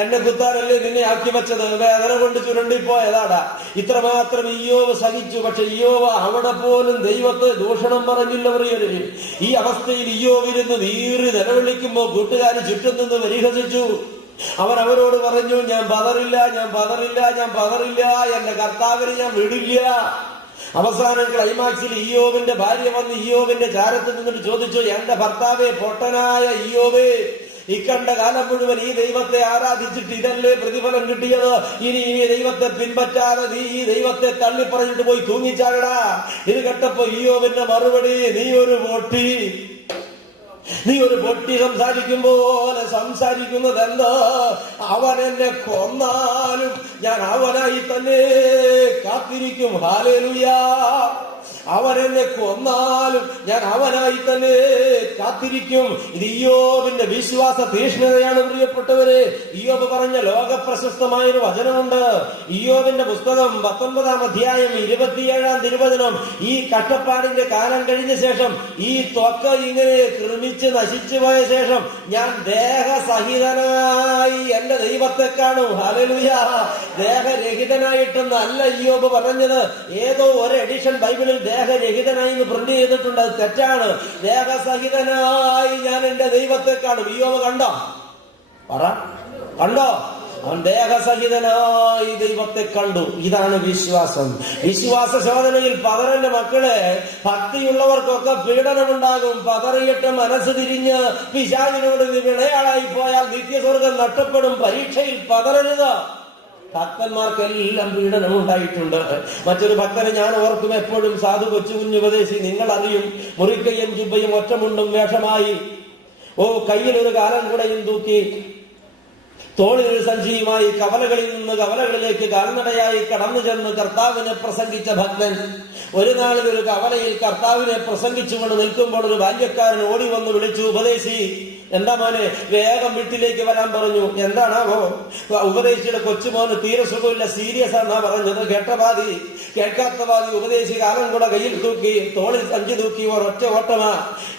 എന്നെ കുത്താനല്ലേ നിന്നെ ആക്കി വെച്ചത്, വേദന കൊണ്ട് ചുരണ്ടിപ്പോയതാടാ. ഇത്രമാത്രം ഈയോബ് സഹിച്ചു. പക്ഷെ ഈയോബ് അവിടെ പോലും ദൈവത്തെ ദൂഷണം പറഞ്ഞില്ല. പ്രിയരെ, ഈ അവസ്ഥയിൽ ഈയോബിരുന്ന് നീറി നിലവിളിക്കുമ്പോ കൂട്ടുകാർ ചുറ്റും നിന്ന് പരിഹസിച്ചു. അവൻ അവരോട് പറഞ്ഞു, ഞാൻ പതറില്ല, ഞാൻ പതറില്ല, ഞാൻ പതറില്ല, എന്റെ കർത്താവിനെ ഞാൻ വിടില്ല. അവസാനം ക്ലൈമാക്സിൽ ഈയോബിന്റെ ഭാര്യ വന്ന് ഈയോബിന്റെ ചാരത്ത് നിന്നിട്ട് ചോദിച്ചു, എന്റെ ഭർത്താവേ, പൊട്ടനായ ഈയോബേ, ഈ കണ്ട കാലം മുഴുവൻ ഈ ദൈവത്തെ ആരാധിച്ചിട്ട് ഇതല്ലേ പ്രതിഫലം കിട്ടിയത്. ഇനി ഈ ദൈവത്തെ പിൻപറ്റാതെ നീ ഈ ദൈവത്തെ തള്ളിപ്പറഞ്ഞിട്ട് പോയി തൂങ്ങിച്ചാകടാ. ഇത് കേട്ടപ്പോ ഇയ്യോബിന്റെ മറുപടി, നീ ഒരു പൊട്ടി സംസാരിക്കും പോലെ സംസാരിക്കുന്നത് എന്താ? അവൻ എന്നെ കൊന്നാലും ഞാൻ അവനായി തന്നെ കാത്തിരിക്കും. ഹല്ലേലൂയാ. അവൻ എന്നെ കൊന്നാലും ഞാൻ അവനായി തന്നെ കാത്തിരിക്കും. ഇത് ഇയ്യോബിന്റെ വിശ്വാസ തീഷ്ണതയാണ് പ്രിയപ്പെട്ടവരെ. ഇയ്യോബ് പറഞ്ഞ ലോക പ്രശസ്തമായൊരു വചനമുണ്ട്. ഇയ്യോബിന്റെ പുസ്തകം 19-ാം അധ്യായം 27-ാം തിരുവചനം. ഈ കഷ്ടപ്പാടിന്റെ കാലം കഴിഞ്ഞ ശേഷം, ഈ ത്വക്ക് ഇങ്ങനെ ക്രമിച്ച് നശിച്ചു പോയ ശേഷം ഞാൻ ദേഹസഹിതനായി എന്റെ ദൈവത്തെ കാണും. ഹല്ലേലൂയാ. ദേഹരഹിതനായിട്ടെന്നല്ല ഇയ്യോബ് പറഞ്ഞത്. ഏതോ ഒരു എഡിഷൻ ബൈബിളിൽ ദേഹരഹിതനായി എന്ന് പ്രിന്റ് ചെയ്തിട്ടുണ്ട്. അത് തെറ്റാണ്. ദേഹസഹിതനായി ഞാൻ എന്റെ ദൈവത്തെ കാണും. ഇയ്യോബ് കണ്ടോ? അവൻ ദേഹസഹിതനായി ദൈവത്തെ കണ്ടു. ഇതാണ് വിശ്വാസം. വിശ്വാസ ശോധനയിൽ പതറന്റെ മക്കളെ, ഭക്തിയുള്ളവർക്കൊക്കെ പീഡനമുണ്ടാകും. പതറിയിട്ട് മനസ്സ് തിരിഞ്ഞ് പിശാചിനോട് വിളയാളായി പോയാൽ നിത്യസ്വർഗം നഷ്ടപ്പെടും. പരീക്ഷയിൽ പതറരുത്. ഭക്തന്മാർക്കെല്ലാം പീഡനം ഉണ്ടായിട്ടുണ്ട്. മറ്റൊരു ഭക്തനെ ഞാൻ ഓർക്കും എപ്പോഴും, സാധു കൊച്ചു കുഞ്ഞുപദേശി. നിങ്ങൾ അറിയും, മുറിക്കയും ജുബയും ഒറ്റമുണ്ടും വേഷമായി, കയ്യിൽ ഒരു കാലം കൂടെയും തൂക്കി, തോളിൽ ഒരു സഞ്ചിയുമായി കവലകളിൽ നിന്ന് കവലകളിലേക്ക് കാൽനടയായി കടന്നു ചെന്ന് കർത്താവിനെ പ്രസംഗിച്ച ഭക്തൻ. ഒരു നാളിൽ ഒരു കവലയിൽ കർത്താവിനെ പ്രസംഗിച്ചുകൊണ്ട് നിൽക്കുമ്പോൾ ഒരു ബാല്യക്കാരൻ ഓടി വന്ന് വിളിച്ചു, ഉപദേശി എന്താ മോനെ, വേഗം വീട്ടിലേക്ക് വരാൻ പറഞ്ഞു. എന്താണാവോ? ഉപദേശിയുടെ കൊച്ചുമോന് തീരെ സുഖമില്ല, സീരിയസ് ആണെന്നാ പറഞ്ഞത്. കേൾക്കാത്ത പാതി ഉപദേശി കാലം കൂടെ കയ്യിൽ തൂക്കി, തോളിൽ സഞ്ചി തൂക്കി, ഒരൊറ്റ ഓട്ടമാ.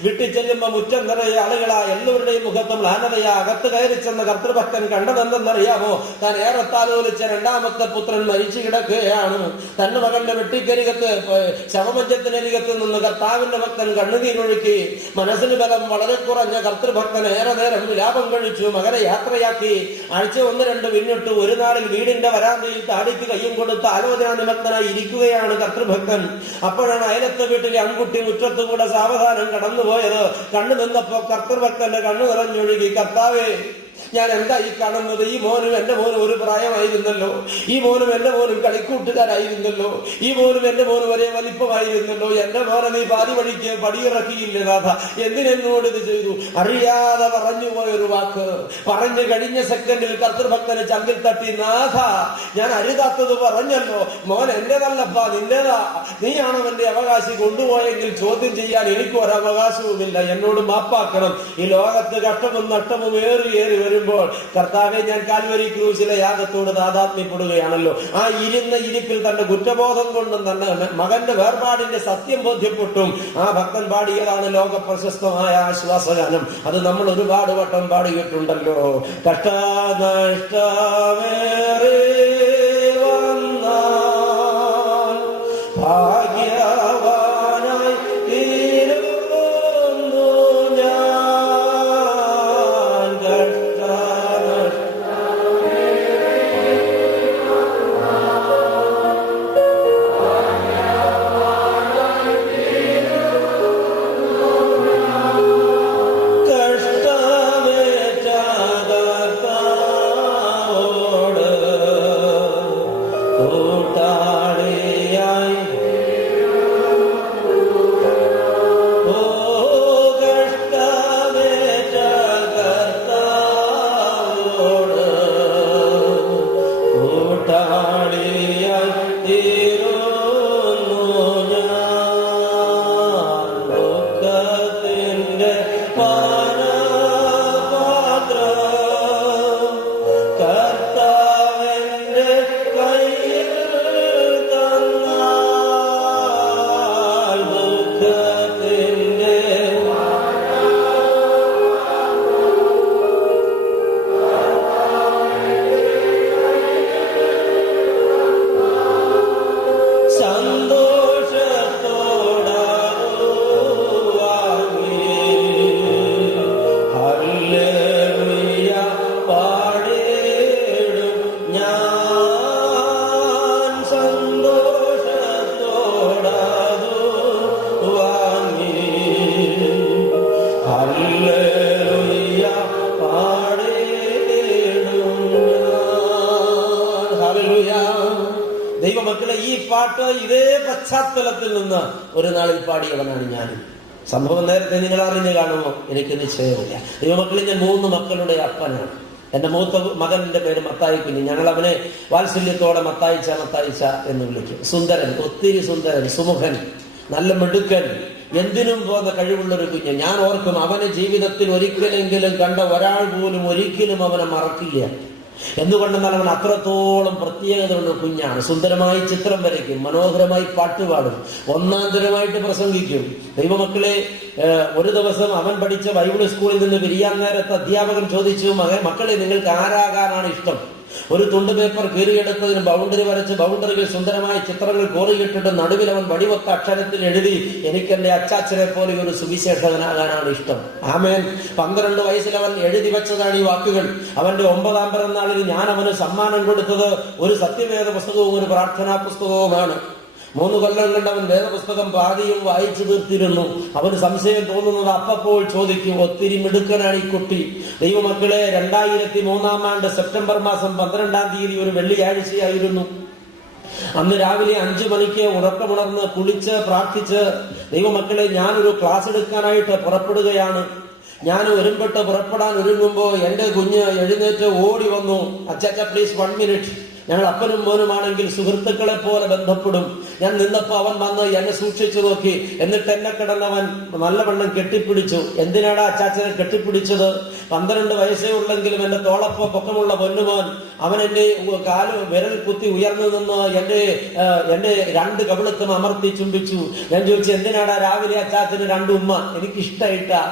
വീട്ടിൽ ചെല്ലുമ്പോ മുറ്റം നിറയെ ആളുകളാ, എല്ലാവരുടെയും മുഖത്തും ലാനതയാ. അകത്ത് കയറി ചെന്ന കർത്തൃഭക്തൻ കണ്ടതെന്തെന്നറിയാമോ? താൻ ഏറെ താലോലിച്ച രണ്ടാമത്തെ പുത്രൻ മരിച്ചു കിടക്കുകയാണ്. തന്റെ മകന്റെ വെട്ടിക്കരികത്ത്, ശവമഞ്ചത്തിനരികത്ത് നിന്ന് കർത്താവിന്റെ ഭക്തൻ കണ്ണുനീരൊഴുക്കി. മനസ്സിന് ബലം വളരെ കുറഞ്ഞ കർത്തൃഭക്തൻ ഏറെ നേരം വിലാപം കഴിച്ചു. മകനെ യാത്രയാക്കി. ആഴ്ച 1-2 പിന്നിട്ടു. ഒരു നാളിൽ വീടിന്റെ വരാന്തയിൽ താടിക്ക് കയ്യും കൊടുത്ത് ആലോചനാ നിമഗ്നനായി ഇരിക്കുകയാണ് കർത്തൃഭക്തൻ. അപ്പോഴാണ് അയലത്തെ വീട്ടിലെ ആൺകുട്ടി മുറ്റത്തുകൂടെ സാവധാനം കടന്നുപോയത്. കണ്ണു നിന്നപ്പോ കർത്തൃഭക്തന്റെ കണ്ണു നിറഞ്ഞൊഴുകി. കർത്താവേ, ഞാൻ എന്താ ഈ കാണുന്നത്? ഈ മോനും എന്റെ മോനും ഒരു പ്രായമായിരുന്നല്ലോ. ഈ മോനും എന്റെ മോനും കളിക്കൂട്ടുകാരായിരുന്നല്ലോ. ഈ മോനും എന്റെ മോനും ഒരേ വലിപ്പമായിരുന്നല്ലോ. എന്റെ മോനെ നീ പാതി വഴിക്ക് പടിയിറക്കിയില്ലേ നാഥ? എന്തിനെന്നോട് ഇത് ചെയ്തു? അറിയാതെ പറഞ്ഞു പോയൊരു വാക്ക് പറഞ്ഞു കഴിഞ്ഞ സെക്കൻഡിൽ കർത്തൃഭക്തനെ ചങ്കിൽ തട്ടി, നാഥ ഞാൻ അരുതാത്തത് പറഞ്ഞല്ലോ. മോൻ എന്റേതല്ലപ്പാ, നിന്റേതാ. നീയാണ് അവന്റെ അവകാശി. കൊണ്ടുപോയെങ്കിൽ ചോദ്യം ചെയ്യാൻ എനിക്ക് ഒരവകാശവുമില്ല. എന്നോട് മാപ്പാക്കണം. ഈ ലോകത്ത് കഷ്ടവും നഷ്ടവും ഏറി വരുമ്പോൾ കർത്താവെ, ഞാൻ കാൽവരി ക്രൂശിലെ യാഗത്തോട് താതാത്മ്യപ്പെടുകയാണല്ലോ. ആ ഇരുന്ന ഇരിപ്പിൽ തന്റെ കുറ്റബോധം കൊണ്ടും തന്നെ മകന്റെ വേർപാടിന്റെ സത്യം ബോധ്യപ്പെട്ടും ആ ഭക്തൻ പാടിയതാണ് ലോക പ്രശസ്തമായ ആശ്വാസഗാനം. അത് നമ്മൾ ഒരുപാട് വട്ടം പാടിയിട്ടുണ്ടല്ലോ. കഷ്ടനഷ്ടമേറെ വന്നാൽ ഭാഗ്യവാനായി തീരുന്നു ഞാൻ. കഷ്ടമേറ്റ കർത്താവോട് ദൈവമക്കളെ, ഈ പാട്ട് ഇതേ പശ്ചാത്തലത്തിൽ നിന്ന് ഒരു നാളിൽ പാടിയവനാണ് ഞാനും. സംഭവം നേരത്തെ നിങ്ങൾ അറിഞ്ഞു കാണുമോ? എനിക്ക് നിശ്ചയമില്ല. ദൈവമക്കളെ, ഞാൻ 3 മക്കളുടെ അപ്പനാണ്. എന്റെ മൂത്ത മകന്റെ പേര് മത്തായി കുഞ്ഞ്. ഞങ്ങൾ അവനെ വാത്സല്യത്തോടെ മത്തായിച്ച മത്തായിച്ച എന്ന് വിളിക്കും. സുന്ദരൻ, ഒത്തിരി സുന്ദരൻ, സുമുഖൻ, നല്ല മിടുക്കൻ, എന്തിനും പോകുന്ന കഴിവുള്ളൊരു കുഞ്ഞ്. ഞാൻ ഓർക്കും, അവനെ ജീവിതത്തിൽ ഒരിക്കലെങ്കിലും കണ്ട ഒരാൾ പോലും ഒരിക്കലും അവനെ മറക്കില്ല. എന്തുകൊണ്ടെന്നാൽ അവൻ അത്രത്തോളം പ്രത്യേകതയുള്ള കുഞ്ഞാണ്. സുന്ദരമായി ചിത്രം വരയ്ക്കും, മനോഹരമായി പാട്ടുപാടും, ഒന്നാന്തരമായിട്ട് പ്രസംഗിക്കും. ദൈവമക്കളെ, ഒരു ദിവസം അവൻ പഠിച്ച ബൈബിൾ സ്കൂളിൽ നിന്ന് പിരിയാൻ നേരത്തെ അധ്യാപകൻ ചോദിച്ചു, മക്കളെ, നിങ്ങൾക്ക് ആരാകാനാണ് ഇഷ്ടം? ഒരു തുണ്ട് പേപ്പർ കീറിയെടുത്തതിന് ബൗണ്ടറി വരച്ച് ബൗണ്ടറികൾ സുന്ദരമായ ചിത്രങ്ങൾ കോറിയിട്ടിട്ട് നടുവിൽ അവൻ വടിവൊത്ത അക്ഷരത്തിൽ എഴുതി, എനിക്ക് എന്റെ അച്ചാച്ചനെ പോലെ ഒരു സുവിശേഷകനാകാനാണ് ഇഷ്ടം. ആമേൻ. 12 വയസ്സിൽ അവൻ എഴുതി വെച്ചതാണ് ഈ വാക്കുകൾ. അവന്റെ 9ാം പിറന്നാളിൽ ഞാൻ അവന് സമ്മാനം കൊടുത്തത് ഒരു സത്യവേദ പുസ്തകവും ഒരു പ്രാർത്ഥനാ പുസ്തകവുമാണ്. 3 കൊല്ലം കൊണ്ട് അവൻ വേദപുസ്തകം പാതിയും വായിച്ചു തീർത്തിരുന്നു. അവന് സംശയം തോന്നുന്നത് അപ്പോൾ ചോദിക്കും. ഒത്തിരി മിടുക്കനാണ് ഈ കുട്ടി. ദൈവമക്കളെ, 2003 ആണ്ട് സെപ്റ്റംബർ മാസം 12-ാം തീയതി ഒരു വെള്ളിയാഴ്ചയായിരുന്നു. അന്ന് രാവിലെ 5 മണിക്ക് ഉറക്കമുണർന്ന് കുളിച്ച് പ്രാർത്ഥിച്ച്, ദൈവമക്കളെ, ഞാനൊരു ക്ലാസ് എടുക്കാനായിട്ട് പുറപ്പെടുകയാണ്. ഞാൻ ഒരുമ്പെട്ട് പുറപ്പെടാൻ ഒരുങ്ങുമ്പോ എന്റെ കുഞ്ഞ് എഴുന്നേറ്റ് ഓടി വന്നു. അച്ചാച്ച, പ്ലീസ് 1 മിനിറ്റ്. ഞങ്ങൾ അപ്പനും മോനുമാണെങ്കിൽ സുഹൃത്തുക്കളെ പോലെ ബന്ധപ്പെടും. ഞാൻ നിന്നപ്പോ അവൻ വന്ന് എന്നെ സൂക്ഷിച്ചു നോക്കി. എന്നിട്ട് എന്നെ കിടന്നവൻ നല്ലവണ്ണം കെട്ടിപ്പിടിച്ചു. എന്തിനാടാ അച്ചാച്ചനെ കെട്ടിപ്പിടിച്ചത്? 12 വയസ്സേ ഉള്ളെങ്കിലും എന്റെ തോളപ്പോ പൊക്കമുള്ള പൊന്നുമോൻ. അവൻ എന്റെ വിരൽ കുത്തി ഉയർന്നു നിന്ന് എന്റെ 2 കവിളത്തും അമർത്തി ചുംബിച്ചു. ഞാൻ ചോദിച്ചു, എന്തിനാടാ രാവിലെ അച്ചാച്ചന് 2 ഉമ്മ? എനിക്കിഷ്ടായിട്ടാ.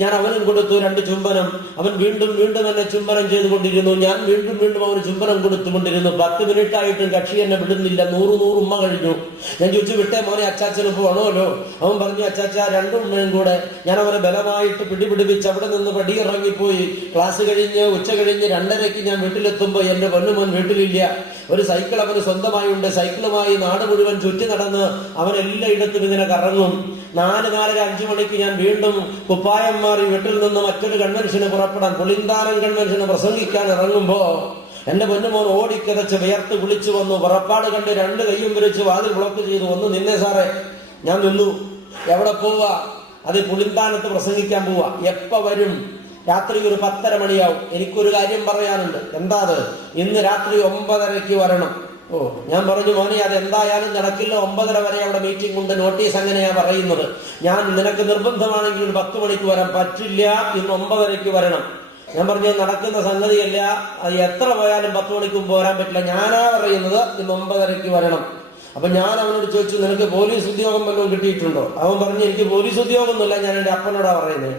ഞാൻ അവനും കൊടുത്തു 2 ചുംബനം. അവൻ വീണ്ടും വീണ്ടും എന്നെ ചുംബനം ചെയ്തുകൊണ്ടിരുന്നു. ഞാൻ വീണ്ടും വീണ്ടും അവന് ചുംബനം കൊടുത്തുകൊണ്ടിരുന്നു. 10 മിനിറ്റ് ആയിട്ടും കക്ഷി എന്നെ വിടുന്നില്ല. 100 ഉമ്മ കഴിഞ്ഞു. ഞാൻ ചോദിച്ചു, വിട്ടേ മോനെ, അച്ചാച്ചന് പോകണമല്ലോ. അവൻ പറഞ്ഞു, അച്ചാച്ച 2 ഉമ്മയും കൂടെ. ഞാൻ അവനെ ബലമായിട്ട് പിടിപിടിപ്പിച്ച് അവിടെ നിന്ന് പടിയിറങ്ങിപ്പോയി. ക്ലാസ് കഴിഞ്ഞ് ഉച്ച കഴിഞ്ഞ് 2:30 ഞാൻ വീട്ടിലെത്തുമ്പോ എന്റെ പൊന്നുമോൻ വീട്ടിലില്ല. ഒരു സൈക്കിൾ അവന് സ്വന്തമായി ഉണ്ട്. സൈക്കിളുമായി നാട് മുഴുവൻ ചുറ്റി നടന്ന് അവൻ എല്ലായിടത്തും ഇങ്ങനെ കറങ്ങും. 4, 4:30, 5 മണിക്ക് ഞാൻ വീണ്ടും കുപ്പായം മാറി വീട്ടിൽ നിന്ന് മറ്റൊരു കൺവെൻഷന് പുറപ്പെടാൻ, പുളിന്താനം കൺവെൻഷന് പ്രസംഗിക്കാൻ ഇറങ്ങുമ്പോ എന്റെ പൊന്നുമോൻ ഓടിക്കതച്ച് വിയർത്ത് വിളിച്ചു വന്നു. പുറപ്പാട് കണ്ട് 2 കൈയും വിരിച്ച് വാതിൽ ബ്ലോക്ക് ചെയ്തു. ഒന്ന് നിന്നെ സാറേ. ഞാൻ നിന്നു. എവിടെ പോവാ? അത് പുളിന്താനത്ത് പ്രസംഗിക്കാൻ പോവാ. എപ്പ വരും? രാത്രി ഒരു 10:30 മണിയാവും. എനിക്കൊരു കാര്യം പറയാനുണ്ട്. എന്താ അത്? ഇന്ന് രാത്രി 9:30 വരണം. ഓ, ഞാൻ പറഞ്ഞു, മോനെ, അത് എന്തായാലും നടക്കില്ല. 9:30 വരെ അവിടെ മീറ്റിംഗ് ഉണ്ട്. നോട്ടീസ് അങ്ങനെയാ പറയുന്നത്. ഞാൻ നിനക്ക് നിർബന്ധമാണെങ്കിൽ 10 മണിക്ക് വരാൻ പറ്റില്ല. ഇന്ന് 9:30 വരണം. ഞാൻ പറഞ്ഞു, നടക്കുന്ന സംഗതിയല്ല. അത് എത്ര പോയാലും 10 മണിക്കും പോരാൻ പറ്റില്ല. ഞാനാ പറയുന്നത് ഇന്ന് 9:30 വരണം. അപ്പൊ ഞാൻ അവനോട് ചോദിച്ചു, നിനക്ക് പോലീസ് ഉദ്യോഗം വല്ലതും കിട്ടിയിട്ടുണ്ടോ? അവൻ പറഞ്ഞു, എനിക്ക് പോലീസ് ഉദ്യോഗമൊന്നുമില്ല. ഞാൻ എന്റെ അപ്പനോടാ പറയുന്നത്.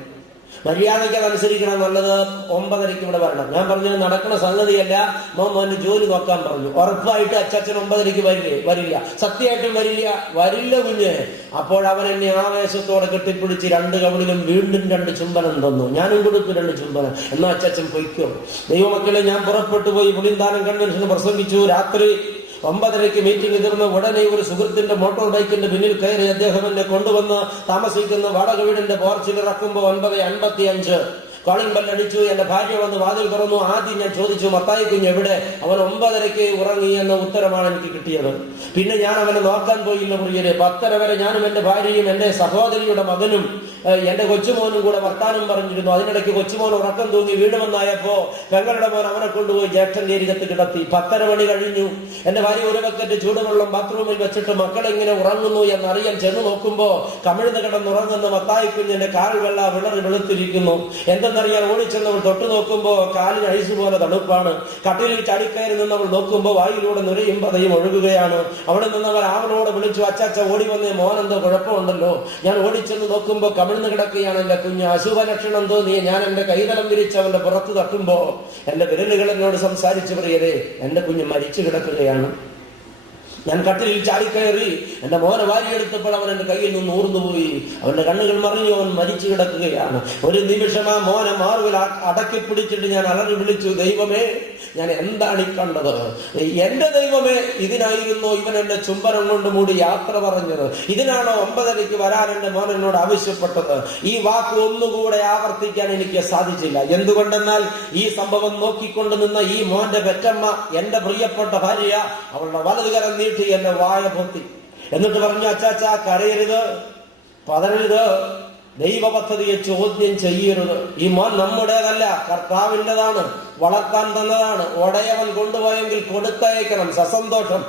മര്യാദയ്ക്ക് അതനുസരിക്കണം, നല്ലത് 9:30 ഇവിടെ വരണം. ഞാൻ പറഞ്ഞു, നടക്കുന്ന സംഗതിയല്ല. മോന് ജോലി നോക്കാൻ പറഞ്ഞു. ഉറപ്പായിട്ട് അച്ചാച്ചൻ 9:30 വരില്ല. സത്യമായിട്ടും വരില്ല കുഞ്ഞ്. അപ്പോൾ അവൻ എന്നെ ആവേശത്തോടെ കെട്ടിപ്പിടിച്ച് 2 കവിളിലും വീണ്ടും 2 ചുംബനം തന്നു. ഞാനും കൊടുത്തു 2 ചുംബനം. എന്നാ അച്ചാച്ചൻ പൊയ്ക്കോ. ദൈവമക്കളെ, ഞാൻ പുറപ്പെട്ടു പോയി പുളിന്താനം കൺവെൻഷന് പ്രസംഗിച്ചു. രാത്രി 9:30 മീറ്റിംഗ് തീർന്ന് ഉടനെ ഒരു സുഹൃത്തിന്റെ മോട്ടോർ ബൈക്കിന്റെ പിന്നിൽ കയറി അദ്ദേഹം എന്നെ കൊണ്ടുവന്ന് താമസിക്കുന്ന വാടക വീടിന്റെ പോർച്ചിൽ ഇറക്കുമ്പോ 9:55 കോളിംഗ് ബെല്ലടിച്ചു. എന്റെ ഭാര്യ വന്ന് വാതിൽ തുറന്നു. ആദ്യം ഞാൻ ചോദിച്ചു, മത്തായി കുഞ്ഞ് എവിടെ? അവൻ 9:30 ഉറങ്ങി എന്ന ഉത്തരമാണ് എനിക്ക് കിട്ടിയത്. പിന്നെ ഞാൻ അവനെ നോക്കാൻ പോയില്ല. പ്രിയരെ, 10:30 വരെ ഞാനും എന്റെ ഭാര്യയും എന്റെ സഹോദരിയുടെ മകനും എന്റെ കൊച്ചുമോനും കൂടെ വർത്താനം പറഞ്ഞിരുന്നു. അതിനിടയ്ക്ക് കൊച്ചുമോൻ ഉറക്കം തൂങ്ങി വീടുമെന്നായപ്പോ പെങ്ങളുടെ മോൻ അവനെ കൊണ്ടുപോയി ജ്യേഷ്ഠന്റെ അരികത്ത് കിടത്തി. 10:30 മണി കഴിഞ്ഞു. എന്റെ ഭാര്യ ഒരു ബക്കറ്റ് ചൂടുവെള്ളം ബാത്റൂമിൽ വെച്ചിട്ട് മക്കളെങ്ങനെ ഉറങ്ങുന്നു എന്നറിയാൻ ചെന്ന് നോക്കുമ്പോ കമിഴ്ന്ന് കിടന്നുറങ്ങുന്ന മത്തായി കുഞ്ഞിന്റെ കാൽ വിളറി വെളുത്തിരിക്കുന്നു. എന്തെന്നറിയാൻ ഓടിച്ചെന്നവൾ തൊട്ടു നോക്കുമ്പോ കാലിന് ഐസ് പോലെ തണുപ്പാണ്. കട്ടിലിൽ ചാടിക്കയറി നിന്നവൾ നോക്കുമ്പോ വായിലൂടെ നുരയും പതയും ഒഴുകുകയാണ്. അവിടെ നിന്നവർ അവളോട് വിളിച്ചു, അച്ചാച്ച ഓടി വന്നേ, മോനെന്തോ കുഴപ്പമുണ്ടല്ലോ. ഞാൻ ഓടിച്ചെന്ന് നോക്കുമ്പോ കമിഴ്ന്ന് കിടക്കുകയാണ് എന്റെ കുഞ്ഞ്. അശുഭ ലക്ഷണം തോന്നിയ ഞാൻ എന്റെ കൈതലം വിരിച്ച് അവന്റെ പുറത്ത് തട്ടുമ്പോ എന്റെ വിരലുകൾ എന്നോട് സംസാരിച്ചു, പ്രിയരെ, എന്റെ കുഞ്ഞ് മരിച്ചു കിടക്കുകയാണ്. ഞാൻ കട്ടിലിൽ ചാടിക്കയറി എന്റെ മോനെ വാരിയെടുത്തപ്പോൾ അവൻ എന്റെ കയ്യിൽ നിന്ന് ഊർന്നുപോയി. അവന്റെ കണ്ണുകൾ മറിഞ്ഞു. അവൻ മരിച്ചു കിടക്കുകയാണ്. ഒരു നിമിഷം ആ മോനെ മാർവിൽ അടക്കി പിടിച്ചിട്ട് ഞാൻ അലറി വിളിച്ചു, ദൈവമേ, ഞാൻ എന്താണ് ഈ കണ്ടത്? എന്റെ ദൈവമേ, ഇതിനായിരുന്നു ഇവൻ എന്നെ ചുംബനം കൊണ്ട് മൂടി യാത്ര പറഞ്ഞത്? ഇതിനാണോ 9:30 വരാൻ എന്റെ മോൻ എന്നോട് ആവശ്യപ്പെട്ടത്? ഈ വാക്ക് ഒന്നുകൂടെ ആവർത്തിക്കാൻ എനിക്ക് സാധിച്ചില്ല. എന്തുകൊണ്ടെന്നാൽ ഈ സംഭവം നോക്കിക്കൊണ്ട് നിന്ന ഈ മോന്റെ പെറ്റമ്മ, എന്റെ പ്രിയപ്പെട്ട ഭാര്യ, അവളുടെ വലതുകരം നീട്ടി എന്നെ വായ പൊത്തി. എന്നിട്ട് പറഞ്ഞു, അച്ചാച്ചാ കരയരുത്, പതരരുത്, ദൈവ പദ്ധതിയെ ചോദ്യം ചെയ്യരുത്. ഈ മോൻ നമ്മുടേതല്ല, കർത്താവിൻ്റെതാണ്, വളർത്താൻ തന്നതാണ്. ഒടയവൻ കൊണ്ടുപോയെങ്കിൽ കൊടുത്തയക്കണം, സസന്തോഷം.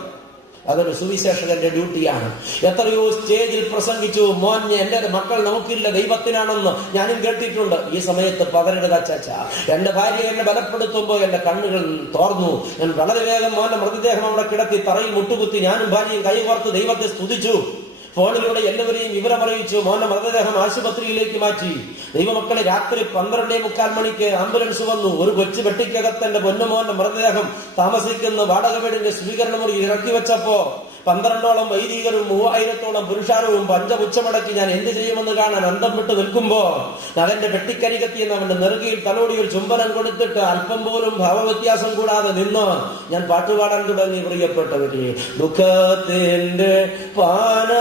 അതൊരു സുവിശേഷകന്റെ ഡ്യൂട്ടിയാണ്. എത്രയോ സ്റ്റേജിൽ പ്രസംഗിച്ചു, മോൻ എന്റെ മക്കൾ നമുക്കില്ല, ദൈവത്തിനാണെന്ന് ഞാനും കേട്ടിട്ടുണ്ട്. ഈ സമയത്ത് പതരരുത് അച്ചാച്ച. എന്റെ ഭാര്യ എന്നെ ബലപ്പെടുത്തുമ്പോൾ എന്റെ കണ്ണുകൾ തോർന്നു. ഞാൻ വളരെ വേഗം മോന്റെ മൃതദേഹം അവിടെ കിടത്തി തറയിൽ മുട്ടുകുത്തി ഞാനും ഭാര്യയും കൈകോർത്ത് ദൈവത്തെ സ്തുതിച്ചു. ഫോണിലൂടെ എല്ലാവരെയും വിവരമറിയിച്ചു. മോന്റെ മൃതദേഹം ആശുപത്രിയിലേക്ക് മാറ്റി. ദൈവമക്കളെ, രാത്രി 12:45 മണിക്ക് ആംബുലൻസ് വന്നു. ഒരു കൊച്ചു വെട്ടിക്കകത്ത് എന്റെ പൊന്നുമോന്റെ മൃതദേഹം താമസിക്കുന്ന വാടക വീടിന്റെ സ്വീകരണ മുറി ഇറക്കി വെച്ചപ്പോ 12ഓളം വൈദികരും 3000ഓളം പുരുഷാരവും പഞ്ചപുച്ഛമടക്കി ഞാൻ എന്ത് ചെയ്യുമെന്ന് കാണാൻ അന്തം വിട്ട് നിൽക്കുമ്പോ അവന്റെ വെട്ടിക്കരികത്തിയെന്ന് അവന്റെ നെറുകയിൽ തലോടിയിൽ ചുംബനം കൊടുത്തിട്ട് അല്പം പോലും ഭാവവ്യത്യാസം കൂടാതെ നിന്ന് ഞാൻ പാട്ടുപാടാൻ തുടങ്ങി. പ്രിയപ്പെട്ടവരെ, ദുഃഖത്തിന്റെ പാനപാത്രം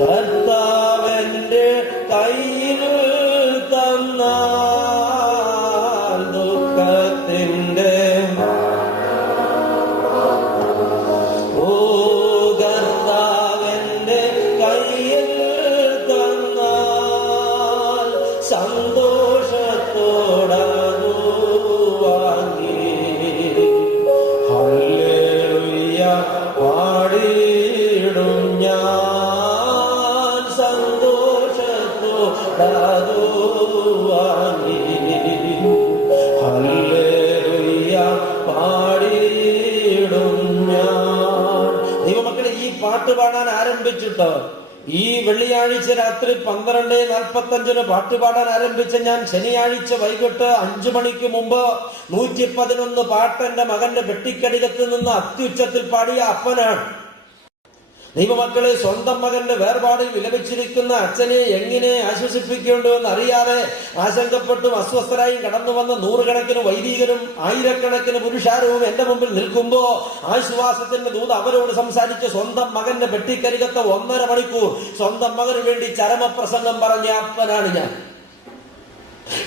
കർത്താവന്റെ കയ്യിൽ തന്നാൽ, ദുഃഖത്തിന്റെ സന്തോഷത്തോടു വാങ്ങി ഹല്ലേലൂയ പാടിയിടും ഞാൻ, സന്തോഷത്തോടു വാങ്ങി ഹല്ലേലൂയ പാടിയിടും ഞാൻ. ദൈവമക്കളെ, ഈ പാട്ട് പാടാൻ ആരംഭിച്ചിട്ട് ഈ വെള്ളിയാഴ്ച രാത്രി 12:45 പാട്ടുപാടാൻ ആരംഭിച്ച ഞാൻ ശനിയാഴ്ച വൈകിട്ട് 5 മണിക്ക് മുമ്പ് 111 പാട്ട് എന്റെ മകന്റെ വെട്ടിക്കടികത്തിൽ നിന്ന് അത്യുച്ചത്തിൽ പാടിയ അപ്പനാണ്. ദൈവമക്കളെ, സ്വന്തം മകന്റെ വേർപാടിൽ വിലപിച്ചിരിക്കുന്ന അച്ഛനെ എങ്ങനെ ആശ്വസിപ്പിക്കേണ്ടുവെന്ന് അറിയാതെ ആശങ്കപ്പെട്ടും അസ്വസ്ഥരായും കടന്നു വന്ന 100 കണക്കിന് വൈദികരും 1000കണക്കിന് പുരുഷാരവും എന്റെ മുമ്പിൽ നിൽക്കുമ്പോ ആശ്വാസത്തിന്റെ ദൂത് അവരോട് സംസാരിച്ച് സ്വന്തം മകന്റെ വെട്ടിക്കരികത്തെ 1.5 മണിക്കൂർ സ്വന്തം മകന് വേണ്ടി ചരമപ്രസംഗം പറഞ്ഞ അപ്പനാണ് ഞാൻ.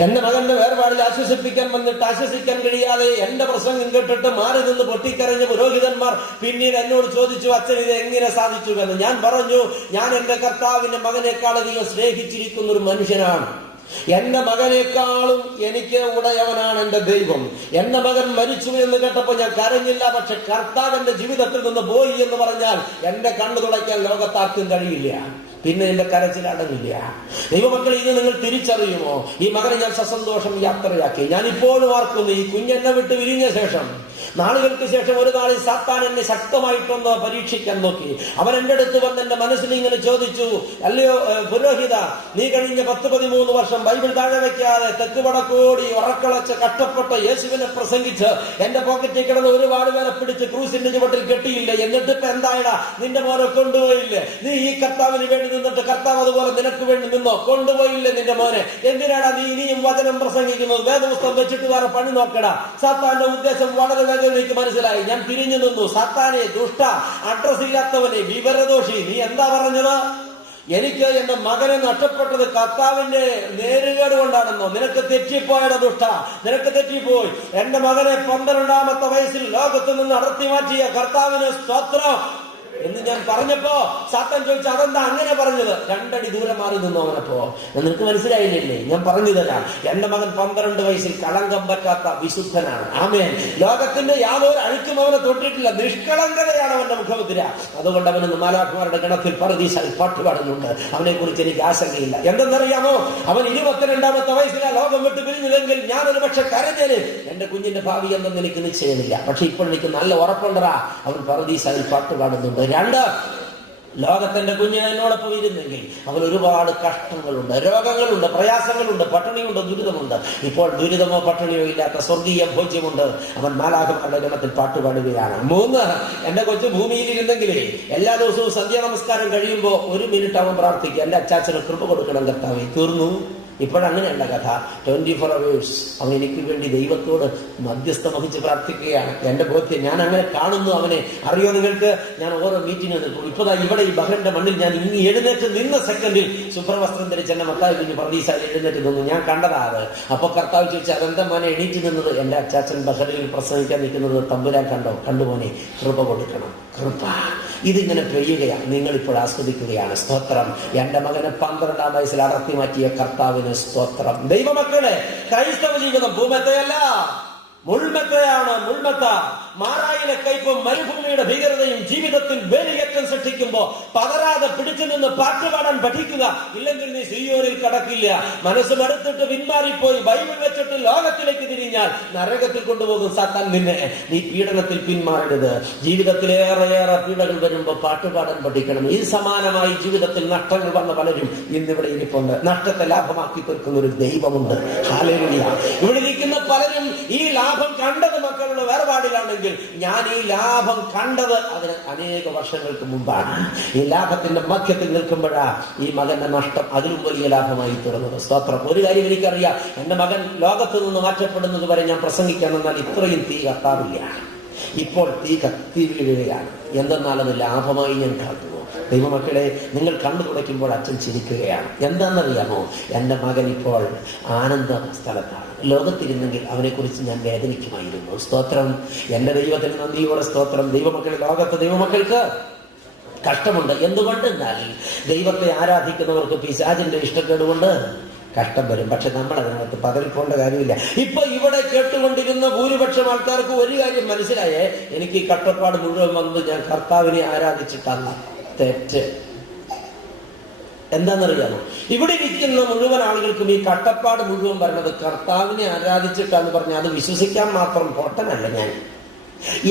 എന്റെ മകന്റെ വേർപാടിൽ ആശ്വസിപ്പിക്കാൻ വന്നിട്ട് ആശ്വസിക്കാൻ കഴിയാതെ എന്റെ പ്രസംഗം കേട്ടിട്ട് മാറി നിന്ന് പൊട്ടിക്കരഞ്ഞ പുരോഹിതന്മാർ പിന്നീട് എന്നോട് ചോദിച്ചു, അച്ഛൻ ഇത് എങ്ങനെ സാധിച്ചു എന്ന്. ഞാൻ പറഞ്ഞു, ഞാൻ എന്റെ കർത്താവിന്റെ മകനേക്കാളധികം സ്നേഹിച്ചിരിക്കുന്ന ഒരു മനുഷ്യനാണ്. എന്റെ മകനേക്കാളും എനിക്ക് ഉടയവനാണ് എന്റെ ദൈവം. എന്റെ മകൻ മരിച്ചു എന്ന് കേട്ടപ്പോ ഞാൻ കരഞ്ഞില്ല. പക്ഷെ കർത്താവിന്റെ ജീവിതത്തിൽ നിന്ന് പോയി എന്ന് പറഞ്ഞാൽ എന്റെ കണ്ണു തുടയ്ക്കാൻ ലോകത്താർക്കും കഴിയില്ല. പിന്നെ എന്റെ കരച്ചിൽ അടങ്ങില്ല. ദൈവമക്കൾ, ഇത് നിങ്ങൾ തിരിച്ചറിയുമോ? ഈ മകനെ ഞാൻ സസന്തോഷം യാത്രയാക്കി. ഞാൻ ഇപ്പോഴും ഓർക്കുന്നു, ഈ കുഞ്ഞെന്നെ വിട്ട് വിരിഞ്ഞ ശേഷം നാളുകൾക്ക് ശേഷം ഒരു നാളിൽ സാത്താൻ എന്നെ ശക്തമായിട്ടൊന്ന് പരീക്ഷിക്കാൻ നോക്കി. അവൻ എന്റെ അടുത്ത് വന്ന് എന്റെ മനസ്സിൽ ഇങ്ങനെ ചോദിച്ചു, അല്ലയോ പുരോഹിത, നീ കഴിഞ്ഞ 10-13 വർഷം ബൈബിൾ താഴെ വെക്കാതെ തെക്ക് വടക്കോടി ഉറക്കളച്ച് കഷ്ടപ്പെട്ട് യേശുവിനെ പ്രസംഗിച്ച് എന്റെ പോക്കറ്റിൽ കിടന്ന് ഒരുപാട് പേരെ പിടിച്ച് ക്രൂസിന്റെ ചുവട്ടിൽ കെട്ടിയില്ലേ? എന്നിട്ട് ഇപ്പൊ എന്തായടാ, നിന്റെ മോനെ കൊണ്ടുപോയില്ലേ? നീ ഈ കർത്താവിന് വേണ്ടി നിന്നിട്ട് കർത്താവ് അതുപോലെ നിനക്ക് വേണ്ടി നിന്നോ? കൊണ്ടുപോയില്ലേ നിന്റെ മോനെ? എന്തിനാടാ നീ ഇനിയും വചനം പ്രസംഗിക്കുന്നത്? വേദപുസ്തകം വെച്ചിട്ട് വേറെ പണി നോക്കടാ. സാത്താന്റെ ഉദ്ദേശം വളരെ എനിക്ക് മനസ്സിലായി. ഞാൻ തിരിഞ്ഞു നിന്നു. സാത്താനെ, ദുഷ്ട, അഡ്രസ് ഇല്ലാത്തവനെ, വിവരദോഷി, നീ എന്താ പറഞ്ഞത്? എനിക്ക് എന്റെ മകനെ നഷ്ടപ്പെട്ടത് കർത്താവിന്റെ നേരുകേട് കൊണ്ടാണെന്നോ? നിനക്ക് തെറ്റിപ്പോയട ദുഷ്ട, നിനക്ക് തെറ്റിപ്പോയി. എന്റെ മകനെ 12ാമത്തെ വയസ്സിൽ ലോകത്ത് നിന്ന് അടർത്തി മാറ്റിയ കർത്താവിന് സ്തോത്രം എന്ന് ഞാൻ പറഞ്ഞപ്പോ സാത്താൻ ചോദിച്ചു, അതെന്താ അങ്ങനെ പറഞ്ഞത്? 2 അടി ദൂരം മാറി നിന്നു അവനപ്പോ. നിനക്ക് മനസ്സിലായില്ലേ? ഞാൻ പറഞ്ഞു തരാം. എന്റെ മകൻ 12 വയസ്സിൽ കളങ്കം പറ്റാത്ത വിശുദ്ധനാണ്. ആമേൻ. ലോകത്തിന്റെ യാതൊരു അഴുക്കും അവനെ തൊട്ടിട്ടില്ല. നിഷ്കളങ്കതയാണ് അവന്റെ മുഖമുദ്ര. അതുകൊണ്ട് അവനൊന്ന് മാലാഖമാരുടെ ഗണത്തിൽ പറുദീസയിൽ പാട്ടുപാടുന്നുണ്ട്. അവനെ കുറിച്ച് എനിക്ക് ആശങ്കയില്ല. എന്തെന്നറിയാമോ? അവൻ 22ാമത്തെ വയസ്സിലാ ലോകം വിട്ട് പിരിഞ്ഞില്ലെങ്കിൽ ഞാനൊരു പക്ഷെ കരഞ്ഞേന്. എന്റെ കുഞ്ഞിന്റെ ഭാവി എന്തെന്ന് എനിക്ക് നിശ്ചയമില്ല. പക്ഷെ ഇപ്പോൾ എനിക്ക് നല്ല ഉറപ്പുണ്ടറാ, അവൻ പറുദീസയിൽ പാട്ടുപാടുന്നുണ്ട്. 2, ലോകത്തിന്റെ കുഞ്ഞ് എന്നോടൊപ്പം ഇരുന്നെങ്കിൽ അവൻ ഒരുപാട് കഷ്ടങ്ങളുണ്ട്, രോഗങ്ങളുണ്ട്, പ്രയാസങ്ങളുണ്ട്, പട്ടിണിയുണ്ട്, ദുരിതമുണ്ട്. ഇപ്പോൾ ദുരിതമോ പട്ടിണിയോ ഇല്ലാത്ത സ്വർഗീയ ഭോജ്യമുണ്ട്. അവൻ മാലാഖമാരുടെ ഗണത്തിൽ പാട്ടുപാടുകയാണ്. 3, എന്റെ കൊച്ചു ഭൂമിയിൽ ഇരുന്നെങ്കിലേ എല്ലാ ദിവസവും സന്ധ്യാ നമസ്കാരം കഴിയുമ്പോ 1 മിനിറ്റ് അവൻ പ്രാർത്ഥിക്കുക, എന്റെ അച്ചാച്ചന് കൃപ കൊടുക്കണം കർത്താവേ. തീർന്നു. ഇപ്പോഴങ്ങനെയല്ല കഥ. 24 hours അവൻ എനിക്ക് വേണ്ടി ദൈവത്തോട് മധ്യസ്ഥം വഹിച്ച് പ്രാർത്ഥിക്കുകയാണ്. എന്റെ ബോധ്യം, ഞാൻ അങ്ങനെ കാണുന്നു അവനെ. അറിയോ നിങ്ങൾക്ക്, ഞാൻ ഓരോ മീറ്റിംഗ് നിൽക്കും. ഇപ്പതാ ഇവിടെ ഈ ബഹ്റിന്റെ മണ്ണിൽ ഞാൻ ഇനി എഴുന്നേറ്റ് നിന്ന സെക്കൻഡിൽ ശുഭ്രവസ്ത്രം ധരിച്ച് എന്നെ മത്തായി കുഞ്ഞ് പർദീസയിൽ എഴുന്നേറ്റ് നിന്നു. ഞാൻ കണ്ടതാ അത്. അപ്പൊ കർത്താവ് ചോദിച്ചു, അതെന്താ മോനെ എണീറ്റ് നിന്നത്? എന്റെ അച്ചാച്ചൻ ബഹ്റിൽ പ്രസംഗിക്കാൻ നിൽക്കുന്നത് തമ്പുരാൻ കണ്ടുപോനെ, കൃപ കൊടുക്കണം, കൃപ. ഇതിങ്ങനെ പെയ്യുകയാണ്, നിങ്ങൾ ഇപ്പോൾ ആസ്വദിക്കുകയാണ്. സ്തോത്രം. എന്റെ മകനെ 12-ാം വയസ്സിൽ അടർത്തി മാറ്റിയ കർത്താവിന് സ്തോത്രം. ദൈവമക്കളെ, ക്രൈസ്തവ ജീവിതം ഭൂമത്തെയല്ല, മുൾമത്തയാണ്. മുൾമത്ത മാറായിലെ കയ്പും മരുഭൂമിയുടെ ഭീകരതയും ജീവിതത്തിൽ വേലിയേറ്റം സൃഷ്ടിക്കുമ്പോ പതരാതെ പിടിച്ചു നിന്ന് പാട്ടുപാടാൻ പഠിക്കുക. ഇല്ലെങ്കിൽ നീ സിയോനിൽ കടക്കില്ല. മനസ്സ് മടുത്തിട്ട് പിന്മാറിപ്പോയി ബൈബിൾ വെച്ചിട്ട് ലോകത്തിലേക്ക് തിരിഞ്ഞാൽ നരകത്തിൽ കൊണ്ടുപോകും സാത്താൻ നിന്നെ. നീ പീഡനത്തിൽ പിന്മാറരുത്. ജീവിതത്തിലേറെ പീഡകൾ വരുമ്പോ പാട്ടുപാടാൻ പഠിക്കണം. ഈ സമാനമായി ജീവിതത്തിൽ നഷ്ടങ്ങൾ വന്ന പലരും ഇന്നിവിടെ ഇരിപ്പുണ്ട്. നഷ്ടത്തെ ലാഭമാക്കി തീർക്കുന്ന ഒരു ദൈവമുണ്ട്. ഹല്ലേലൂയ. ഇവിടെ ഇരിക്കുന്ന പലരും ഈ ലാഭം കണ്ടത് മക്കളുടെ വേർപാടിലാണെങ്കിൽ, ഞാൻ ഈ ലാഭം കണ്ടത് അതിന് അനേക വർഷങ്ങൾക്ക് മുമ്പാണ്. ഈ ലാഭത്തിന്റെ മധ്യത്തിൽ നിൽക്കുമ്പോഴാ ഈ മകന്റെ നഷ്ടം അതിലും വലിയ ലാഭമായി തീർന്നത്. സ്തോത്രം. ഒരു കാര്യം എനിക്കറിയാം, എന്റെ മകൻ ലോകത്ത് നിന്ന് മാറ്റപ്പെടുന്നത് വരെ ഞാൻ പ്രസംഗിക്കാൻ നിന്നാൽ ഇത്രയും തീ കത്താറില്ല. ഇപ്പോൾ തീ കത്തി വീഴുകയാണ്. എന്തെന്നാൽ അത് ലാഭമായി ഞാൻ കാണുന്നു. ദൈവമക്കളെ, നിങ്ങൾ കണ്ണു തുടയ്ക്കുമ്പോൾ അച്ഛൻ ചിരിക്കുകയാണ്. എന്താണെന്നറിയാമോ? എൻ്റെ മകൻ ഇപ്പോൾ ആനന്ദ സ്ഥലത്താണ്. ലോകത്തിരുന്നെങ്കിൽ അവനെക്കുറിച്ച് ഞാൻ വേദനിക്കുമായിരുന്നു. സ്തോത്രം. എൻ്റെ ദൈവത്തിന് നന്ദിയോടെ സ്തോത്രം. ദൈവമക്കളെ, ലോകത്ത് ദൈവമക്കൾക്ക് കഷ്ടമുണ്ട്. എന്തുകൊണ്ടെന്നാൽ ദൈവത്തെ ആരാധിക്കുന്നവർക്ക് പിശാചിന്റെ ഇഷ്ടക്കേടുകൊണ്ട് കഷ്ടം വരും. പക്ഷെ നമ്മൾ അതിനകത്ത് പതറിപ്പോണ്ട കാര്യമില്ല. ഇപ്പൊ ഇവിടെ കേട്ടുകൊണ്ടിരുന്ന ഭൂരിപക്ഷം ആൾക്കാർക്ക് ഒരു കാര്യം മനസ്സിലായേ, എനിക്ക് ഈ കഷ്ടപ്പാട് മുഴുവൻ വന്നത് ഞാൻ കർത്താവിനെ ആരാധിച്ചിട്ടല്ല. തെറ്റ്. എന്താണെന്നറിയാമോ? ഇവിടെ ഇരിക്കുന്ന മുഴുവൻ ആളുകൾക്കും ഈ കട്ടപ്പാട് മുഴുവൻ വരുന്നത് കർത്താവിനെ ആരാധിച്ചിട്ടാന്ന് പറഞ്ഞാൽ അത് വിശ്വസിക്കാൻ മാത്രം പൊട്ടനല്ല ഞാൻ.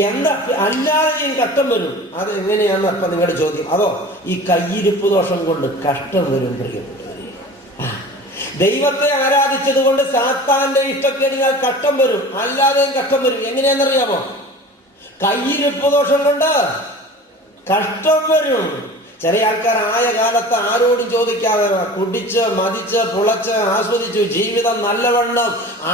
എന്താ അല്ലാതെയും കഷ്ടം വരും. അത് എങ്ങനെയാന്ന് അപ്പൊ നിങ്ങളുടെ ചോദ്യം. അതോ ഈ കയ്യിരിപ്പ് ദോഷം കൊണ്ട് കഷ്ടം വരും. പ്രിയപ്പെട്ടവരെ, ദൈവത്തെ ആരാധിച്ചത് കൊണ്ട് സാത്താന്റെ ഇഷ്ടക്കേടിനാൽ കഷ്ടം വരും. അല്ലാതെയും കഷ്ടം വരും. എങ്ങനെയാണെന്നറിയാമോ? കയ്യിരിപ്പ് ദോഷം കൊണ്ട് കഷ്ടം വരും. ചില ആൾക്കാർ ആയ കാലത്ത് ആരോടും ചോദിക്കാതെ കുടിച്ച് മതിച്ച് പുളച്ച് ആസ്വദിച്ചു ജീവിതം നല്ലവണ്ണം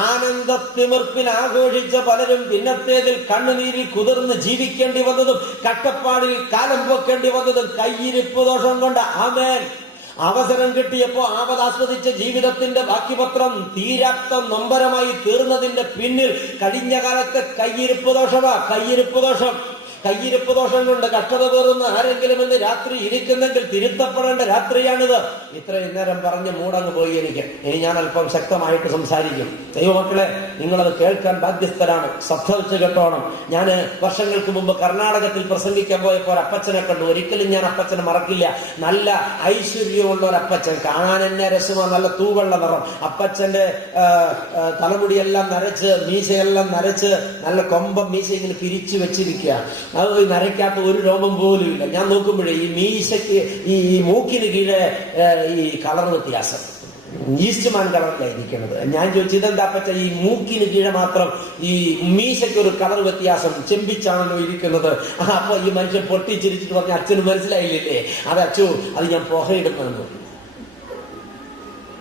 ആനന്ദത്തിമിർപ്പിൽ ആഘോഷിച്ച പലരും പിന്നത്തേതിൽ കണ്ണുനീരിൽ കുതിർന്ന് ജീവിക്കേണ്ടി വന്നതും കഷ്ടപ്പാടിൽ കാലം പോക്കേണ്ടി വന്നതും കയ്യിരിപ്പ് ദോഷം കൊണ്ട്. ആമേൻ. അവസരം കിട്ടിയപ്പോ ആവതാസ്വദിച്ച ജീവിതത്തിന്റെ ബാക്കിപത്രം തീരാത്ത നൊമ്പരമായി തീർന്നതിന്റെ പിന്നിൽ കഴിഞ്ഞ കാലത്തെ കയ്യിരിപ്പ് ദോഷമാ. കയ്യിരിപ്പ് ദോഷം. കയ്യിരിപ്പ് ദോഷം കൊണ്ട് കഷ്ടത പേറുന്ന ആരെങ്കിലും ഇന്ന് രാത്രി ഇരിക്കുന്നെങ്കിൽ തിരുത്തപ്പെടേണ്ട രാത്രിയാണിത്. ഇത്രയും നേരം പറഞ്ഞ് മൂടങ്ങ് പോയി എനിക്ക്. ഇനി ഞാൻ അല്പം ശക്തമായിട്ട് സംസാരിക്കും. ദൈവമക്കളെ, നിങ്ങളത് കേൾക്കാൻ ബാധ്യസ്ഥരാണ്. ശ്രദ്ധ വെച്ച് കേട്ടോണം. ഞാൻ വർഷങ്ങൾക്ക് മുമ്പ് കർണാടകത്തിൽ പ്രസംഗിക്കാൻ പോയപ്പോൾ ഒരപ്പച്ചനെ കണ്ടു. ഒരിക്കലും ഞാൻ അപ്പച്ചനെ മറക്കില്ല. നല്ല ഐശ്വര്യമുള്ള ഒരപ്പച്ചൻ, കാണാൻ എന്നെ രസമാണ്. നല്ല തൂവെള്ള നിറം. അപ്പച്ചന്റെ തലമുടിയെല്ലാം നരച്ച്, മീശയെല്ലാം നരച്ച്, നല്ല കൊമ്പം മീശ ഇങ്ങനെ പിരിച്ചു വെച്ചിരിക്കുക. അത് നരയ്ക്കാത്ത ഒരു രോമം പോലും ഇല്ല. ഞാൻ നോക്കുമ്പോഴേ ഈ മീശയ്ക്ക് ഈ മൂക്കിന് കീഴെ ഈ കളർ വ്യത്യാസം, ഈസ്റ്റ്മാൻ കളറിലായിരിക്കുന്നത്. ഞാൻ ചോദിച്ചു, ഇതെന്താ പറ്റ ഈ മൂക്കിന് കീഴെ മാത്രം ഈ മീശയ്ക്ക് ഒരു കളർ വ്യത്യാസം, ചെമ്പിച്ചാണല്ലോ ഇരിക്കുന്നത്. അപ്പൊ ഈ മനുഷ്യൻ പൊട്ടിച്ചിരിച്ചിട്ട് പറഞ്ഞ അച്ഛന് മനസ്സിലായില്ലേ? അത് അച്ഛോ, അത് ഞാൻ പുകയിടുന്നതെന്ന് പറഞ്ഞു.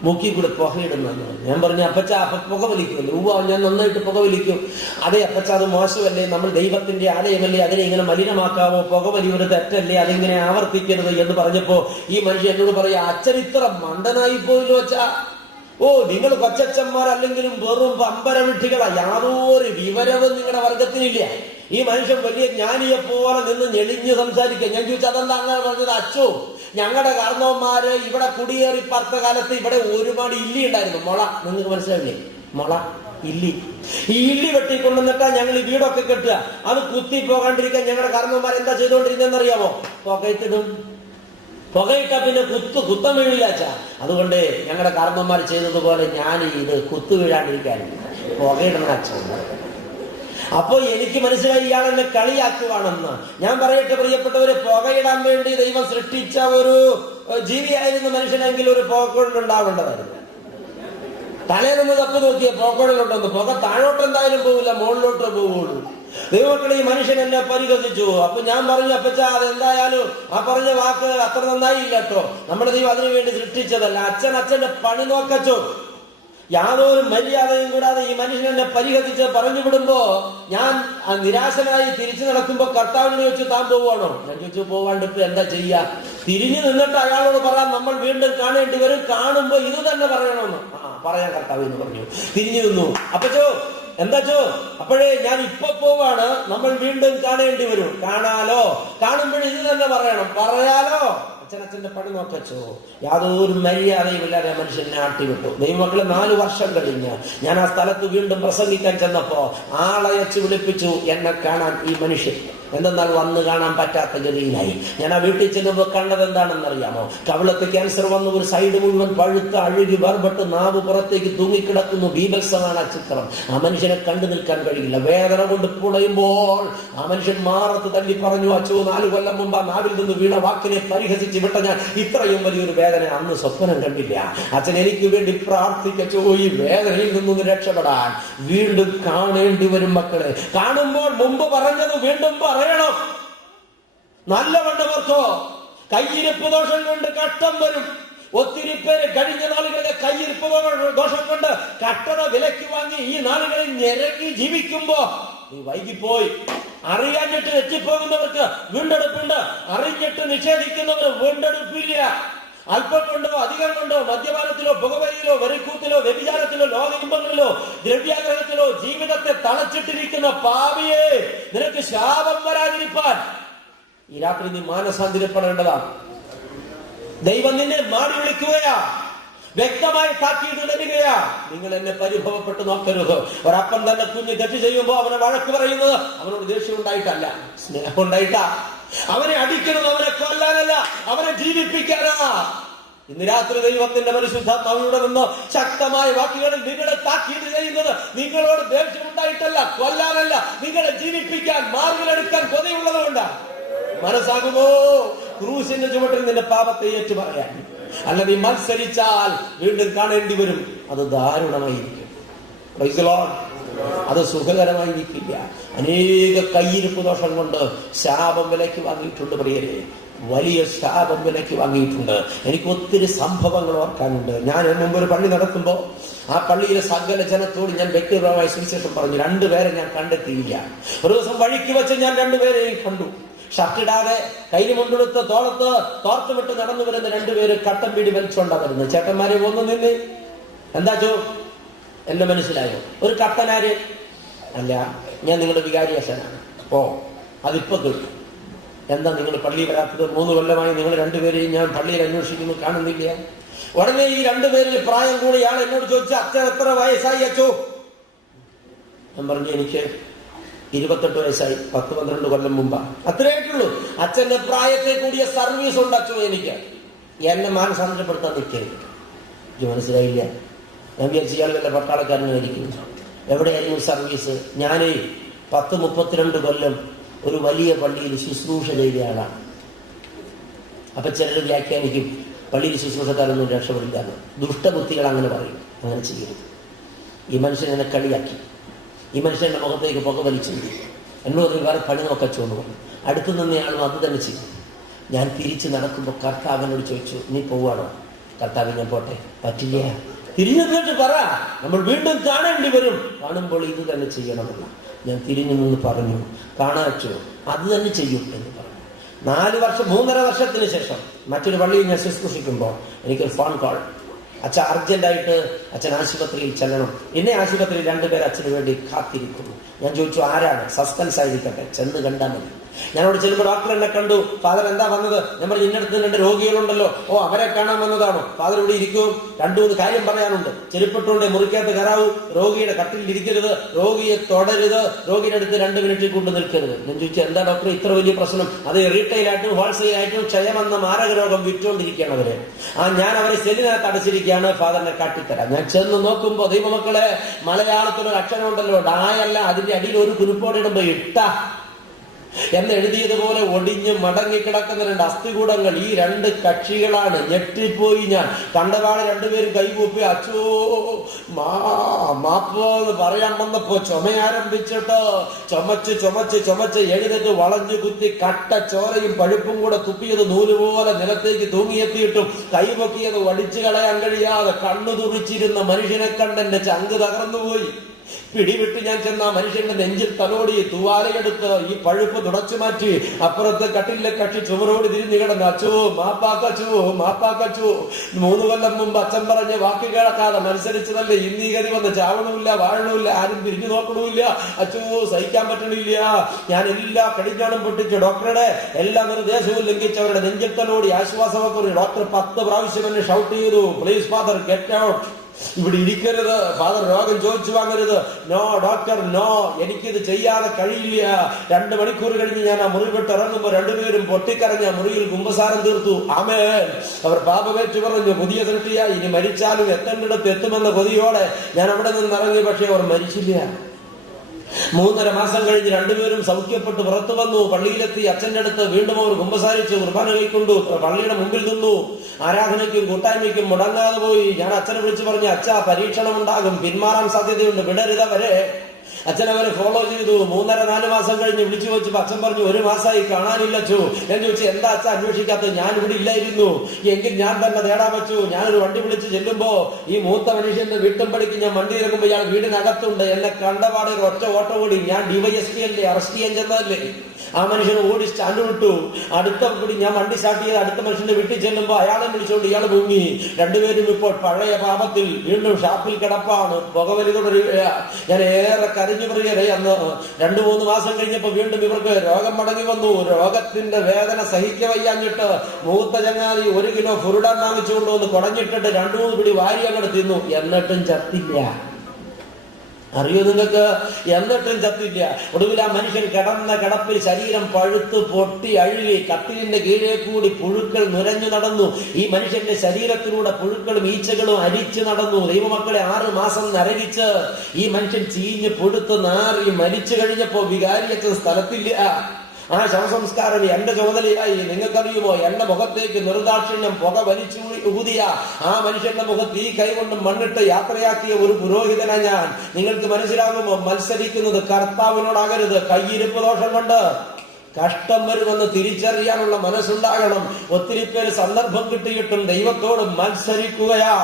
മൂക്കി കൂടെ പുകയിടുന്നെന്ന് പറഞ്ഞു. ഞാൻ പറഞ്ഞു, അപ്പച്ച അപ്പൊ പുക വലിക്കുമല്ലോ? ഞാൻ നന്നായിട്ട് പുക വലിക്കും. അതെ അപ്പച്ച, അത് മോശമല്ലേ? നമ്മൾ ദൈവത്തിന്റെ ആലയമല്ലേ, അതിനെ ഇങ്ങനെ മലിനമാക്കാവോ? പുക വലിയൊരു തെറ്റല്ലേ, അതിങ്ങനെ ആവർത്തിക്കരുത് എന്ന് പറഞ്ഞപ്പോ ഈ മനുഷ്യൻ എന്നോട് പറയാ, അച്ഛൻ ഇത്ര മണ്ടനായി പോയില്ലോ അച്ഛാ. ഓ, നിങ്ങൾ കൊച്ചച്ഛന്മാരല്ലെങ്കിലും വെറും പമ്പരവിട്ടികളാ. യാതൊരു വിവരവും നിങ്ങളുടെ വർഗത്തിനില്ല. ഈ മനുഷ്യൻ വലിയ ജ്ഞാനിയെ പോലെ നിന്ന് ഞെളിഞ്ഞ് സംസാരിക്കുക. ഞാൻ ചോദിച്ചു, അതെന്താ അങ്ങനെ പറഞ്ഞത്? അച്ചോ, ഞങ്ങളുടെ കാരണവന്മാര് ഇവിടെ കുടിയേറി പാർത്ത കാലത്ത് ഇവിടെ ഒരുപാട് ഇല്ലി ഉണ്ടായിരുന്നു. മുള. നിങ്ങൾക്ക് മനസ്സിലാവില്ലേ? മുള, ഇല്ലി. ഈ ഇല്ലി വെട്ടിക്കൊണ്ടുവന്നിട്ടാ ഞങ്ങൾ ഈ വീടൊക്കെ കെട്ടുക. അത് കുത്തി പോകാണ്ടിരിക്കാൻ ഞങ്ങളുടെ കാരണവന്മാർ എന്താ ചെയ്തുകൊണ്ടിരുന്നറിയാമോ? പുകയിട്ടിടും. പുകയിട്ടാ പിന്നെ കുത്തം വീഴില്ല അച്ഛാ. അതുകൊണ്ട് ഞങ്ങളുടെ കാരണവന്മാർ ചെയ്തതുപോലെ ഞാൻ ഇത് കുത്തു വീഴാണ്ടിരിക്കാൻ പുകയിടുന്ന അച്ഛൻ. അപ്പൊ എനിക്ക് മനസ്സിലായി, ഇയാൾ എന്നെ കളിയാക്കുവാണെന്ന്. ഞാൻ പറയട്ടെ പ്രിയപ്പെട്ടവരെ, പുകയിടാൻ വേണ്ടി ദൈവം സൃഷ്ടിച്ച ഒരു ജീവിയായിരുന്ന മനുഷ്യനെങ്കിൽ ഒരു പുക കൊണ്ടുണ്ടാവേണ്ടതായിരുന്നു. തലേന്ന് തപ്പ് നോക്കിയ പോക്കോടിലുണ്ടെന്ന്. പുക താഴോട്ട് എന്തായാലും പോകില്ല, മുകളിലോട്ട് പോവുള്ളൂ. ദൈവമക്കളെ, ഈ മനുഷ്യൻ എന്നെ പരിഹസിച്ചു. അപ്പൊ ഞാൻ പറഞ്ഞു, അപ്പച്ചാ അതെന്തായാലും ആ പറഞ്ഞ വാക്ക് അത്ര നന്നായില്ല കേട്ടോ. നമ്മുടെ ദൈവം അതിനു വേണ്ടി സൃഷ്ടിച്ചതല്ല. അച്ഛന്റെ പണി നോക്കച്ചോ. യാതൊരു മര്യാദയും കൂടാതെ ഈ മനുഷ്യൻ എന്നെ പരിഹസിച്ച് പറഞ്ഞു വിടുമ്പോ ഞാൻ നിരാശനായി തിരിച്ചു നടക്കുമ്പോ കർത്താവിനെ ചോദിച്ചു, താൻ പോവാണോ? ഞാൻ ചോദിച്ചു, പോവാണ്ട് ഇപ്പൊ എന്താ ചെയ്യാ? തിരിഞ്ഞു നിന്നിട്ട് അയാളോട് പറയാം, നമ്മൾ വീണ്ടും കാണേണ്ടി വരും, കാണുമ്പോ ഇത് തന്നെ പറയണമെന്ന്. പറയാൻ കർത്താവ് എന്ന് പറഞ്ഞു. തിരിഞ്ഞു നിന്നു. അപ്പച്ചോ എന്താച്ചോ? അപ്പോഴേ ഞാൻ ഇപ്പൊ പോവാണ്, നമ്മൾ വീണ്ടും കാണേണ്ടി വരും. കാണാലോ? കാണുമ്പോഴേ ഇത് തന്നെ പറയണം. പറയാലോ? അച്ഛനച്ഛന്റെ പണി നോക്കച്ചോ. യാതൊരു മര്യാദയും ഇല്ലാതെ മനുഷ്യനെ ആട്ടിവിട്ടു. ദൈവമക്കളെ, 4 വർഷം കഴിഞ്ഞ് ഞാൻ ആ സ്ഥലത്ത് വീണ്ടും പ്രസംഗിക്കാൻ ചെന്നപ്പോ ആളയച്ച് വിളിപ്പിച്ചു എന്നെ കാണാൻ ഈ മനുഷ്യൻ. എന്തെന്നാൽ വന്ന് കാണാൻ പറ്റാത്ത ഗതിയിലായി. ഞാൻ ആ വീട്ടിൽ ചെല്ലുമ്പോൾ കണ്ടത് എന്താണെന്നറിയാമോ? കവിളത്ത് ക്യാൻസർ വന്ന് ഒരു സൈഡ് മുഴുവൻ പഴുത്ത് അഴുകി വേർപെട്ട് നാവ് പുറത്തേക്ക് തൂങ്ങിക്കിടക്കുന്നു. ബീഭത്സമാണ് ആ ചിത്രം. ആ മനുഷ്യനെ കണ്ടു നിൽക്കാൻ കഴിയില്ല. വേദന കൊണ്ട് പുളയുമ്പോൾ ആ മനുഷ്യൻ മാറത്ത് തല്ലി പറഞ്ഞു, അച്ചോ 4 കൊല്ലം മുമ്പ് ആ നാവിൽ നിന്ന് വീണ വാക്കിനെ പരിഹസിച്ച് വിട്ട ഞാൻ ഇത്രയും വലിയൊരു വേദന അന്ന് സ്വപ്നം കണ്ടില്ല. അച്ഛൻ എനിക്ക് വേണ്ടി പ്രാർത്ഥിക്കച്ചോ, ഈ വേദനയിൽ നിന്നൊന്ന് രക്ഷപ്പെടാൻ. വീണ്ടും കാണേണ്ടി വരും മക്കളെ. കാണുമ്പോൾ മുമ്പ് പറഞ്ഞത് വീണ്ടും പറയണം. നല്ലവണ്ണം ഓർത്തോ, കയ്യിരിപ്പ് ദോഷം കൊണ്ട് കഷ്ടം വരും. ഒത്തിരി പേര് കഴിഞ്ഞ നാളുകളിലെ കയ്യിരിപ്പ് ദോഷം കൊണ്ട് കട്ടട വിലയ്ക്ക് വാങ്ങി ഈ നാളുകളിൽ ഞെരങ്ങി ജീവിക്കുമ്പോ നീ വൈകിപ്പോയി. അറിയാഞ്ഞിട്ട് എത്തിപ്പോകുന്നവർക്ക് വീണ്ടെടുപ്പുണ്ട്, അറിഞ്ഞിട്ട് നിഷേധിക്കുന്നവർ വീണ്ടെടുപ്പില്ല. അല്പം കൊണ്ടോ അധികം കൊണ്ടോ, മദ്യപാനത്തിലോ പുകവലിയിലോ വെറിക്കൂത്തിലോ വ്യഭിചാരത്തിലോ ലോകഇമ്പങ്ങളിലോ ദ്രവ്യാഗ്രഹത്തിലോ ജീവിതത്തെ തളച്ചിട്ടിരിക്കുന്ന പാപിയെ, നിനക്ക് ശാപം വരാതിരിപ്പാൻ ഈ രാത്രി നീ മാനസാന്തരപ്പെടേണ്ടതാണ്. ദൈവം നിന്നെ മാടി വിളിക്കുകയാ, വ്യക്തമായി താക്കീത് തരികയാ. നിങ്ങൾ എന്നെ പരിഭവപ്പെട്ട് നോക്കരുത്. ഒരപ്പൻ തന്നെ കുഞ്ഞ് തെറ്റ് ചെയ്യുമ്പോ അവനെ വഴക്ക് പറയുന്നത് അവനോട് ദേഷ്യം ഉണ്ടായിട്ടല്ല, സ്നേഹം ഉണ്ടായിട്ടാ. അവനെ അടിക്കുന്നത് അവനെ കൊല്ലാനല്ല, അവനെ ജീവിപ്പിക്കാനാ. ഇന്ന് രാത്രി ദൈവത്തിന്റെ പരിശുദ്ധാത്മാവിലൂടെ നിന്ന് ശക്തമായ വാക്കുകളിൽ നിങ്ങളെ താക്കീത് ചെയ്യുന്നത് നിങ്ങളോട് ദേഷ്യം ഉണ്ടായിട്ടല്ല, കൊല്ലാനല്ല, നിങ്ങളെ ജീവിപ്പിക്കാൻ, മാർഗിലെടുക്കാൻ കൊതയുള്ളത് കൊണ്ടാണ്. മനസ്സാകുമോ ക്രൂശിന്റെ ചുവട്ടിൽ നിന്റെ പാപത്തെ ഏറ്റു പറയാൻ? അല്ല, നീ മത്സരിച്ചാൽ വീണ്ടും കാണേണ്ടി വരും. അത് ദാരുണമായിരിക്കും. Price the Lord. അത് സുഖകരമായിരിക്കില്ല. അനേക കയ്യിരിപ്പ് ദോഷം കൊണ്ട് ശാപം വിലയ്ക്ക് വാങ്ങിയിട്ടുണ്ട് പ്രിയരെ. വലിയ ശാപം വിലയ്ക്ക് വാങ്ങിയിട്ടുണ്ട്. എനിക്ക് ഒത്തിരി സംഭവങ്ങൾ ഓർക്കാനുണ്ട്. ഞാൻ മുമ്പ് ഒരു പള്ളി നടത്തുമ്പോ ആ പള്ളിയിലെ സകല ജനത്തോട് ഞാൻ വ്യക്തിപരമായ സുവിശേഷം പറഞ്ഞു. 2 പേരെ ഞാൻ കണ്ടെത്തിയില്ല. ഒരു ദിവസം വഴിക്ക് വെച്ച് ഞാൻ 2 പേരെയും കണ്ടു. ഷർട്ടിടാതെ കയ്യിൽ മുണ്ടെടുത്ത് തോളത്ത് തോർത്തുമിട്ട് നടന്നു വരുന്ന 2 പേര് കട്ടൻ പീടി വലിച്ചോണ്ടാ വരുന്നത്. ചേട്ടന്മാരെ ഒന്ന് നിന്ന്, എന്താ ചോ എന്നെ മനസ്സിലായോ? ഒരു കട്ടനാര് അല്ല, ഞാൻ നിങ്ങളുടെ വികാരി അച്ഛനാണ്. ഓ, അതിപ്പോ കിട്ടും. എന്താ നിങ്ങൾ പള്ളി വരാത്തത്? 3 കൊല്ലമായി നിങ്ങൾ 2 പേരെയും ഞാൻ പള്ളിയിൽ അന്വേഷിക്കുന്നു, കാണുന്നില്ല. ഉടനെ ഈ 2 പേരിൽ പ്രായം കൂടി ആൾ എന്നോട് ചോദിച്ചു, അച്ഛൻ എത്ര വയസ്സായി അച്ചോ? ഞാൻ പറഞ്ഞു, എനിക്ക് 28 വയസ്സായി, 10-12 കൊല്ലം മുമ്പാ. അത്രേ ആയിട്ടുള്ളൂ. അച്ഛന്റെ പ്രായത്തെ കൂടിയ സർവീസ് ഉണ്ട് അച്ഛൻ. എനിക്ക് എന്നെ മാനസാന്തരപ്പെടുത്താൻ നിൽക്കരുത്. മനസ്സിലായില്ല? ഞാൻ വിചാരിച്ച ഇയാൾ വല്ല പട്ടാളക്കാരനായിരിക്കും. എവിടെയായിരുന്നു സർവീസ്? ഞാനേ 10-32 കൊല്ലം ഒരു വലിയ പള്ളിയിൽ ശുശ്രൂഷ ചെയ്ത ആളാണ്. അപ്പൊ ചിലർ വ്യാഖ്യാനിക്കും പള്ളിയിൽ ശുശ്രൂഷക്കാരൊന്നും രക്ഷപ്പെടില്ല. ദുഷ്ടബുദ്ധികൾ അങ്ങനെ പറയും. അങ്ങനെ ചെയ്യരുത്. ഈ മനുഷ്യൻ എന്നെ കളിയാക്കി. ഈ മനുഷ്യന്റെ മുഖത്തേക്ക് പുക വലിച്ചു. എന്നോട് വേറെ പണി നോക്കച്ചോന്ന് പറഞ്ഞു. അടുത്തു നിന്നയാളും അത് തന്നെ ചെയ്തു. ഞാൻ തിരിച്ചു നടക്കുമ്പോൾ കർത്താവിനോട് ചോദിച്ചു, നീ പോവാണോ? കർത്താവ്, ഞാൻ പോട്ടെ. പറ്റില്ല. തിരിഞ്ഞു നിന്നിട്ട് പറ, നമ്മൾ വീണ്ടും കാണേണ്ടി വരും. കാണുമ്പോൾ ഇത് തന്നെ ചെയ്യണമെന്ന് ഞാൻ തിരിഞ്ഞു നിന്ന് പറഞ്ഞു. കാണാച്ചോ? അത് തന്നെ ചെയ്യും എന്ന് പറഞ്ഞു. 3.5 വർഷത്തിന് ശേഷം മറ്റൊരു പള്ളിയിൽ ഞാൻ ശുശ്രൂഷിക്കുമ്പോൾ എനിക്കൊരു ഫോൺ കോൾ. അച്ഛൻ അർജന്റായിട്ട് അച്ഛൻ ആശുപത്രിയിൽ ചെല്ലണം. എന്നെ ആശുപത്രിയിൽ 2 പേർ അച്ഛന് വേണ്ടി കാത്തിരിക്കുന്നു. ഞാൻ ചോദിച്ചു, ആരാണ്? സസ്പെൻസ് ആയിരിക്കട്ടെ, ചെന്ന് കണ്ടാൽ മതി. ഞാൻ അവിടെ ചെല്ലുമ്പോൾ ഡോക്ടർ എന്നെ കണ്ടു. ഫാദർ എന്താ വന്നത്? ഞാൻ പറഞ്ഞു, ഇന്നടുത്ത് 2 രോഗികളുണ്ടല്ലോ. ഓ, അവരെ കാണാൻ വന്നതാണോ? ഫാദർ ഇവിടെ ഇരിക്കൂ, 2-3 കാര്യം പറയാനുണ്ട്. ചെരുപ്പിട്ടുകൊണ്ട് മുറിക്കകത്ത് കയറാവൂ, രോഗിയുടെ കട്ടിൽ ഇരിക്കരുത്, രോഗിയെ തൊടരുത്, രോഗിയുടെ അടുത്ത് 2 മിനിറ്റിൽ കൊണ്ട് നിൽക്കരുത്. ഞാൻ ചോദിച്ചു, എന്താ ഡോക്ടർ ഇത്ര വലിയ പ്രശ്നം? അത് റീറ്റെയിലായിട്ടും ഹോൾസെയിലായിട്ടും ക്ഷയമെന്ന മാരക രോഗം വിറ്റുകൊണ്ടിരിക്കുകയാണ് അവര്. ഞാൻ അവരെ സെല്ലിനകത്ത് അടച്ചിരിക്കുകയാണ്, ഫാദറിനെ കാട്ടിത്തരാം. ഞാൻ ചെന്ന് നോക്കുമ്പോ ദൈവമക്കളെ, മലയാളത്തിലൊരു അക്ഷരം ഉണ്ടല്ലോ, ഡായല്ല, അതിന്റെ അടിയിൽ ഒരു കുരുപ്പോടെ ഇടുമ്പോ ഇട്ട. എന്നെഴുതിയതുപോലെ ഒടിഞ്ഞ് മടങ്ങിക്കിടക്കുന്ന 2 അസ്ഥികൂടങ്ങൾ. ഈ 2 കക്ഷികളാണ്. ഞെട്ടിപ്പോയി ഞാൻ. കണ്ടപാട് രണ്ടുപേരും കൈകൂപ്പി അച്ചോ മാപ്പോ എന്ന് പറയാൻ വന്നപ്പോ ചുമയാരംഭിച്ചിട്ട് ചുമച്ച് എഴുന്നേറ്റ് വളഞ്ഞു കുത്തി കട്ട ചോരയും പഴുപ്പും കൂടെ തുപ്പിയത് നൂലുപോലെ നിലത്തേക്ക് തൂങ്ങിയെത്തിയിട്ടും കൈപൊക്കിയത് വടിച്ചു കളയാൻ കഴിയാതെ കണ്ണു തുറിച്ചിരുന്ന മനുഷ്യനെ കണ്ട് എന്റെ ചങ്ക് തകർന്നുപോയി. പിടിവിട്ട് ഞാൻ ചെന്ന മനുഷ്യന്റെ നെഞ്ചിൽ തലോടി തൂവാലയെടുത്ത് ഈ പഴുപ്പ് തുടച്ചു മാറ്റി അപ്പുറത്ത് കട്ടിലെ കക്ഷി ചുമരോട് തിരിഞ്ഞു കിടന്നു. അച്ചോ മാപ്പാക്കച്ചു 3 കൊല്ലം മുമ്പ് അച്ഛൻ പറഞ്ഞ വാക്ക് കേൾക്കാതെ മത്സരിച്ചതല്ലേ ഇന്നീ ഗതി വന്ന് ചാവണമില്ല വാഴണമില്ല ആരും തിരിഞ്ഞു നോക്കണമില്ല. അച്ചോ സഹിക്കാൻ പറ്റണില്ല. ഞാൻ എല്ലാ കടിഞ്ഞാണും പൊട്ടിച്ചു. ഡോക്ടറുടെ എല്ലാ നിർദ്ദേശവും ലംഘിച്ചവരുടെ നെഞ്ചിൽ തലോടി ആശ്വാസമൊക്കെ ഡോക്ടർ 10 പ്രാവശ്യം എന്നെ ഷൗട്ട് ചെയ്തു, പ്ലീസ് ഫാദർ ഗെറ്റ് ഔട്ട്, ഇവിടെ ഇരിക്കരുത് ഫാദർ, രോഗം ചോദിച്ചു വാങ്ങരുത്. നോ ഡോക്ടർ നോ, എനിക്കിത് ചെയ്യാതെ കഴിയില്ല. 2 മണിക്കൂർ കഴിഞ്ഞ് ഞാൻ ആ മുറി വിട്ട് ഇറങ്ങുമ്പോ രണ്ടുപേരും പൊട്ടിക്കരഞ്ഞ മുറിയിൽ കുമ്പസാരം തീർത്തു. ആമേൻ. അവർ പാപമേറ്റു പറഞ്ഞു, പുതിയ സൃഷ്ടിയായി, ഇനി മരിച്ചാലും എത്തേണ്ടിടത്ത് എത്തുമെന്ന കൊതിയോടെ ഞാൻ അവിടെ നിന്ന് ഇറങ്ങി. പക്ഷെ അവർ മരിച്ചില്ല. 3.5 മാസം കഴിഞ്ഞ് രണ്ടുപേരും സൗഖ്യപ്പെട്ട് പുറത്തു വന്നു. പള്ളിയിലെത്തി. അച്ഛന്റെ അടുത്ത് വീണ്ടും അവർ കുമ്പസാരിച്ചു, കുർബാന കൈക്കൊണ്ടു, പള്ളിയുടെ മുമ്പിൽ നിന്നു. ആരാധനയ്ക്കും കൂട്ടായ്മയ്ക്കും മുടങ്ങാതെ പോയി. ഞാൻ അച്ഛനെ വിളിച്ചു പറഞ്ഞു, അച്ഛാ പരീക്ഷണം ഉണ്ടാകും, പിന്മാറാൻ സാധ്യതയുണ്ട്, വിടരുതവരെ. അച്ഛൻ അവരെ ഫോളോ ചെയ്തു. 3.5-4 മാസം കഴിഞ്ഞ് വിളിച്ചു വെച്ചപ്പോ അച്ഛൻ പറഞ്ഞു, 1 മാസമായി കാണാനില്ലച്ചു. ഞാൻ ചോദിച്ചു, എന്താ അച്ഛൻ അന്വേഷിക്കാത്തത്? ഞാൻ ഇവിടെ ഇല്ലായിരുന്നു, എങ്കിൽ ഞാൻ തന്നെ തേടാൻ വെച്ചു. ഞാനൊരു വണ്ടി വിളിച്ച് ചെല്ലുമ്പോ ഈ മൂത്ത മനുഷ്യന്റെ വീട്ടുംപടിക്ക് ഞാൻ വണ്ടി ഇറങ്ങുമ്പോ ഇയാൾ വീടിനകത്തുണ്ട്. എന്നെ കണ്ടപാട് ഒരു ഒറ്റ ഓട്ടം ഓടി. ഞാൻ DYSP അല്ലേ, അറസ്റ്റ് ചെയ്യാൻ ചെന്നതല്ലേ. ആ മനുഷ്യനെ ഓടി സ്റ്റാൻഡ് വിട്ടു. അടുത്ത കൂടി ഞാൻ വണ്ടി സ്റ്റാർട്ട് ചെയ്ത് അടുത്ത മനുഷ്യന്റെ വീട്ടിൽ ചെല്ലുമ്പോ അയാളെ വിളിച്ചോണ്ട് ഇയാൾ മുങ്ങി. രണ്ടുപേരും ഇപ്പോൾ പഴയ പാപത്തിൽ വീണ്ടും ഷാപ്പിൽ കിടപ്പാണ്. പുകവലി തുടരുക. ഞാൻ ഏറെ കരഞ്ഞു പറയുകയെ. അന്ന് 2-3 മാസം കഴിഞ്ഞപ്പോ വീണ്ടും ഇവർക്ക് രോഗം മടങ്ങി വന്നു. രോഗത്തിന്റെ വേദന സഹിക്കവയ്യാഞ്ഞിട്ട് മൂത്ത ചങ്ങാതി 1 കിലോ ഫുരുഡാൻ വാങ്ങിച്ചുകൊണ്ട് വന്ന് കുടഞ്ഞിട്ടിട്ട് 2-3 പിടി വാരി അങ്ങോട്ട് തിന്നു. എന്നിട്ടും ചത്തില്ല. അറിയോ നിങ്ങൾക്ക്? എന്നിട്ടും ചത്തില്ല. ഒടുവിൽ ആ മനുഷ്യൻ കിടന്ന കിടപ്പിൽ ശരീരം പഴുത്ത് പൊട്ടി അഴുകി കട്ടിലിന്റെ കീഴേ കൂടി പുഴുക്കൾ നുരഞ്ഞു നടന്നു. ഈ മനുഷ്യന്റെ ശരീരത്തിലൂടെ പുഴുക്കളും ഈച്ചകളും അരിച്ചു നടന്നു. ദൈവമക്കളെ 6 മാസം നരകിച്ച് ഈ മനുഷ്യൻ ചീഞ്ഞ് പൊടുത്ത് നാറി മരിച്ചു കഴിഞ്ഞപ്പോ വികാരിയച്ഛൻ സ്ഥലത്തില്ല. ആ ശവസംസ്കാരം എന്റെ ചുമതലയായി. നിങ്ങൾക്കറിയുമോ, എന്റെ മുഖത്തേക്ക് നിർദാക്ഷിണ്യം പുക വലിച്ചു ഊതിയ ആ മനുഷ്യന്റെ മുഖത്ത് ഈ കൈകൊണ്ട് മണ്ണിട്ട് യാത്രയാക്കിയ ഒരു പുരോഹിതനാ ഞാൻ. നിങ്ങൾക്ക് മനസ്സിലാകുമോ? മത്സരിക്കുന്നത് കർത്താവിനോടാകരുത്. കയ്യിരിപ്പ് ദോഷം കൊണ്ട് കഷ്ടം വരുമെന്ന് തിരിച്ചറിയാനുള്ള മനസ്സുണ്ടാകണം. ഒത്തിരി പേര് സന്ദർഭം കിട്ടിയിട്ടും ദൈവത്തോട് മത്സരിക്കുകയാ.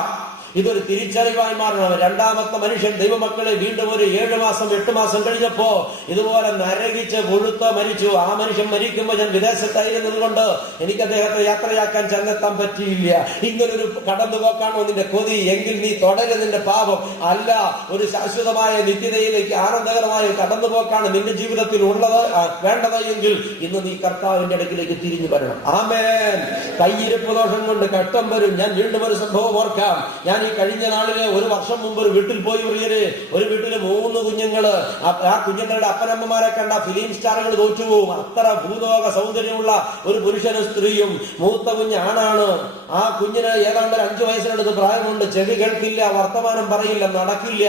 ഇതൊരു തിരിച്ചറിവായി മാറണം. 2ാമത്തെ മനുഷ്യൻ ദൈവമക്കളെ വീണ്ടും ഒരു 7 മാസം 8 മാസം കഴിഞ്ഞപ്പോ ഇതുപോലെ നരകിച്ച് കൊഴുത്ത് മരിച്ചു. ആ മനുഷ്യൻ മരിക്കുമ്പോ ഞാൻ വിദേശത്തായിരുന്നത് കൊണ്ട് എനിക്ക് അദ്ദേഹത്തെ യാത്രയാക്കാൻ ചെന്നെത്താൻ പറ്റിയില്ല. ഇങ്ങനൊരു കടന്നുപോക്കാണോ നിന്റെ കൊതി? എങ്കിൽ നീ തുടരുക നിന്റെ പാപം. അല്ല, ഒരു ശാശ്വതമായ നിത്യതയിലേക്ക് ആനന്ദകരമായ കടന്നുപോക്കാണ് നിന്റെ ജീവിതത്തിൽ ഉള്ളത് വേണ്ടത് എങ്കിൽ ഇന്ന് നീ കർത്താവിന്റെ അടുക്കിലേക്ക് തിരിഞ്ഞു വരണം. ആമേൻ. കയ്യിരിപ്പ് ദോഷം കൊണ്ട് കഷ്ടം വരും. ഞാൻ വീണ്ടും ഒരു സംഭവം ഓർക്കാം. ഞാൻ ഈ കഴിഞ്ഞ നാളിലെ 1 വർഷം മുമ്പ് ഒരു വീട്ടിൽ പോയി. ഒരു വീട്ടില് 3 കുഞ്ഞുങ്ങള്. ആ കുഞ്ഞുങ്ങളുടെ അപ്പനമ്മമാരെ കണ്ട ഫിലിം സ്റ്റാറുകൾ തോറ്റുപോകും. അത്ര ഭൂലോക സൗന്ദര്യമുള്ള ഒരു പുരുഷനും സ്ത്രീയും. മൂത്ത കുഞ്ഞ് ആണാണ്. ആ കുഞ്ഞിന് ഏതാണ്ട് 5 വയസ്സിനടുത്ത് പ്രായമുണ്ട്. ചെവി കേൾക്കില്ല, വർത്തമാനം പറയില്ല, നടക്കില്ല.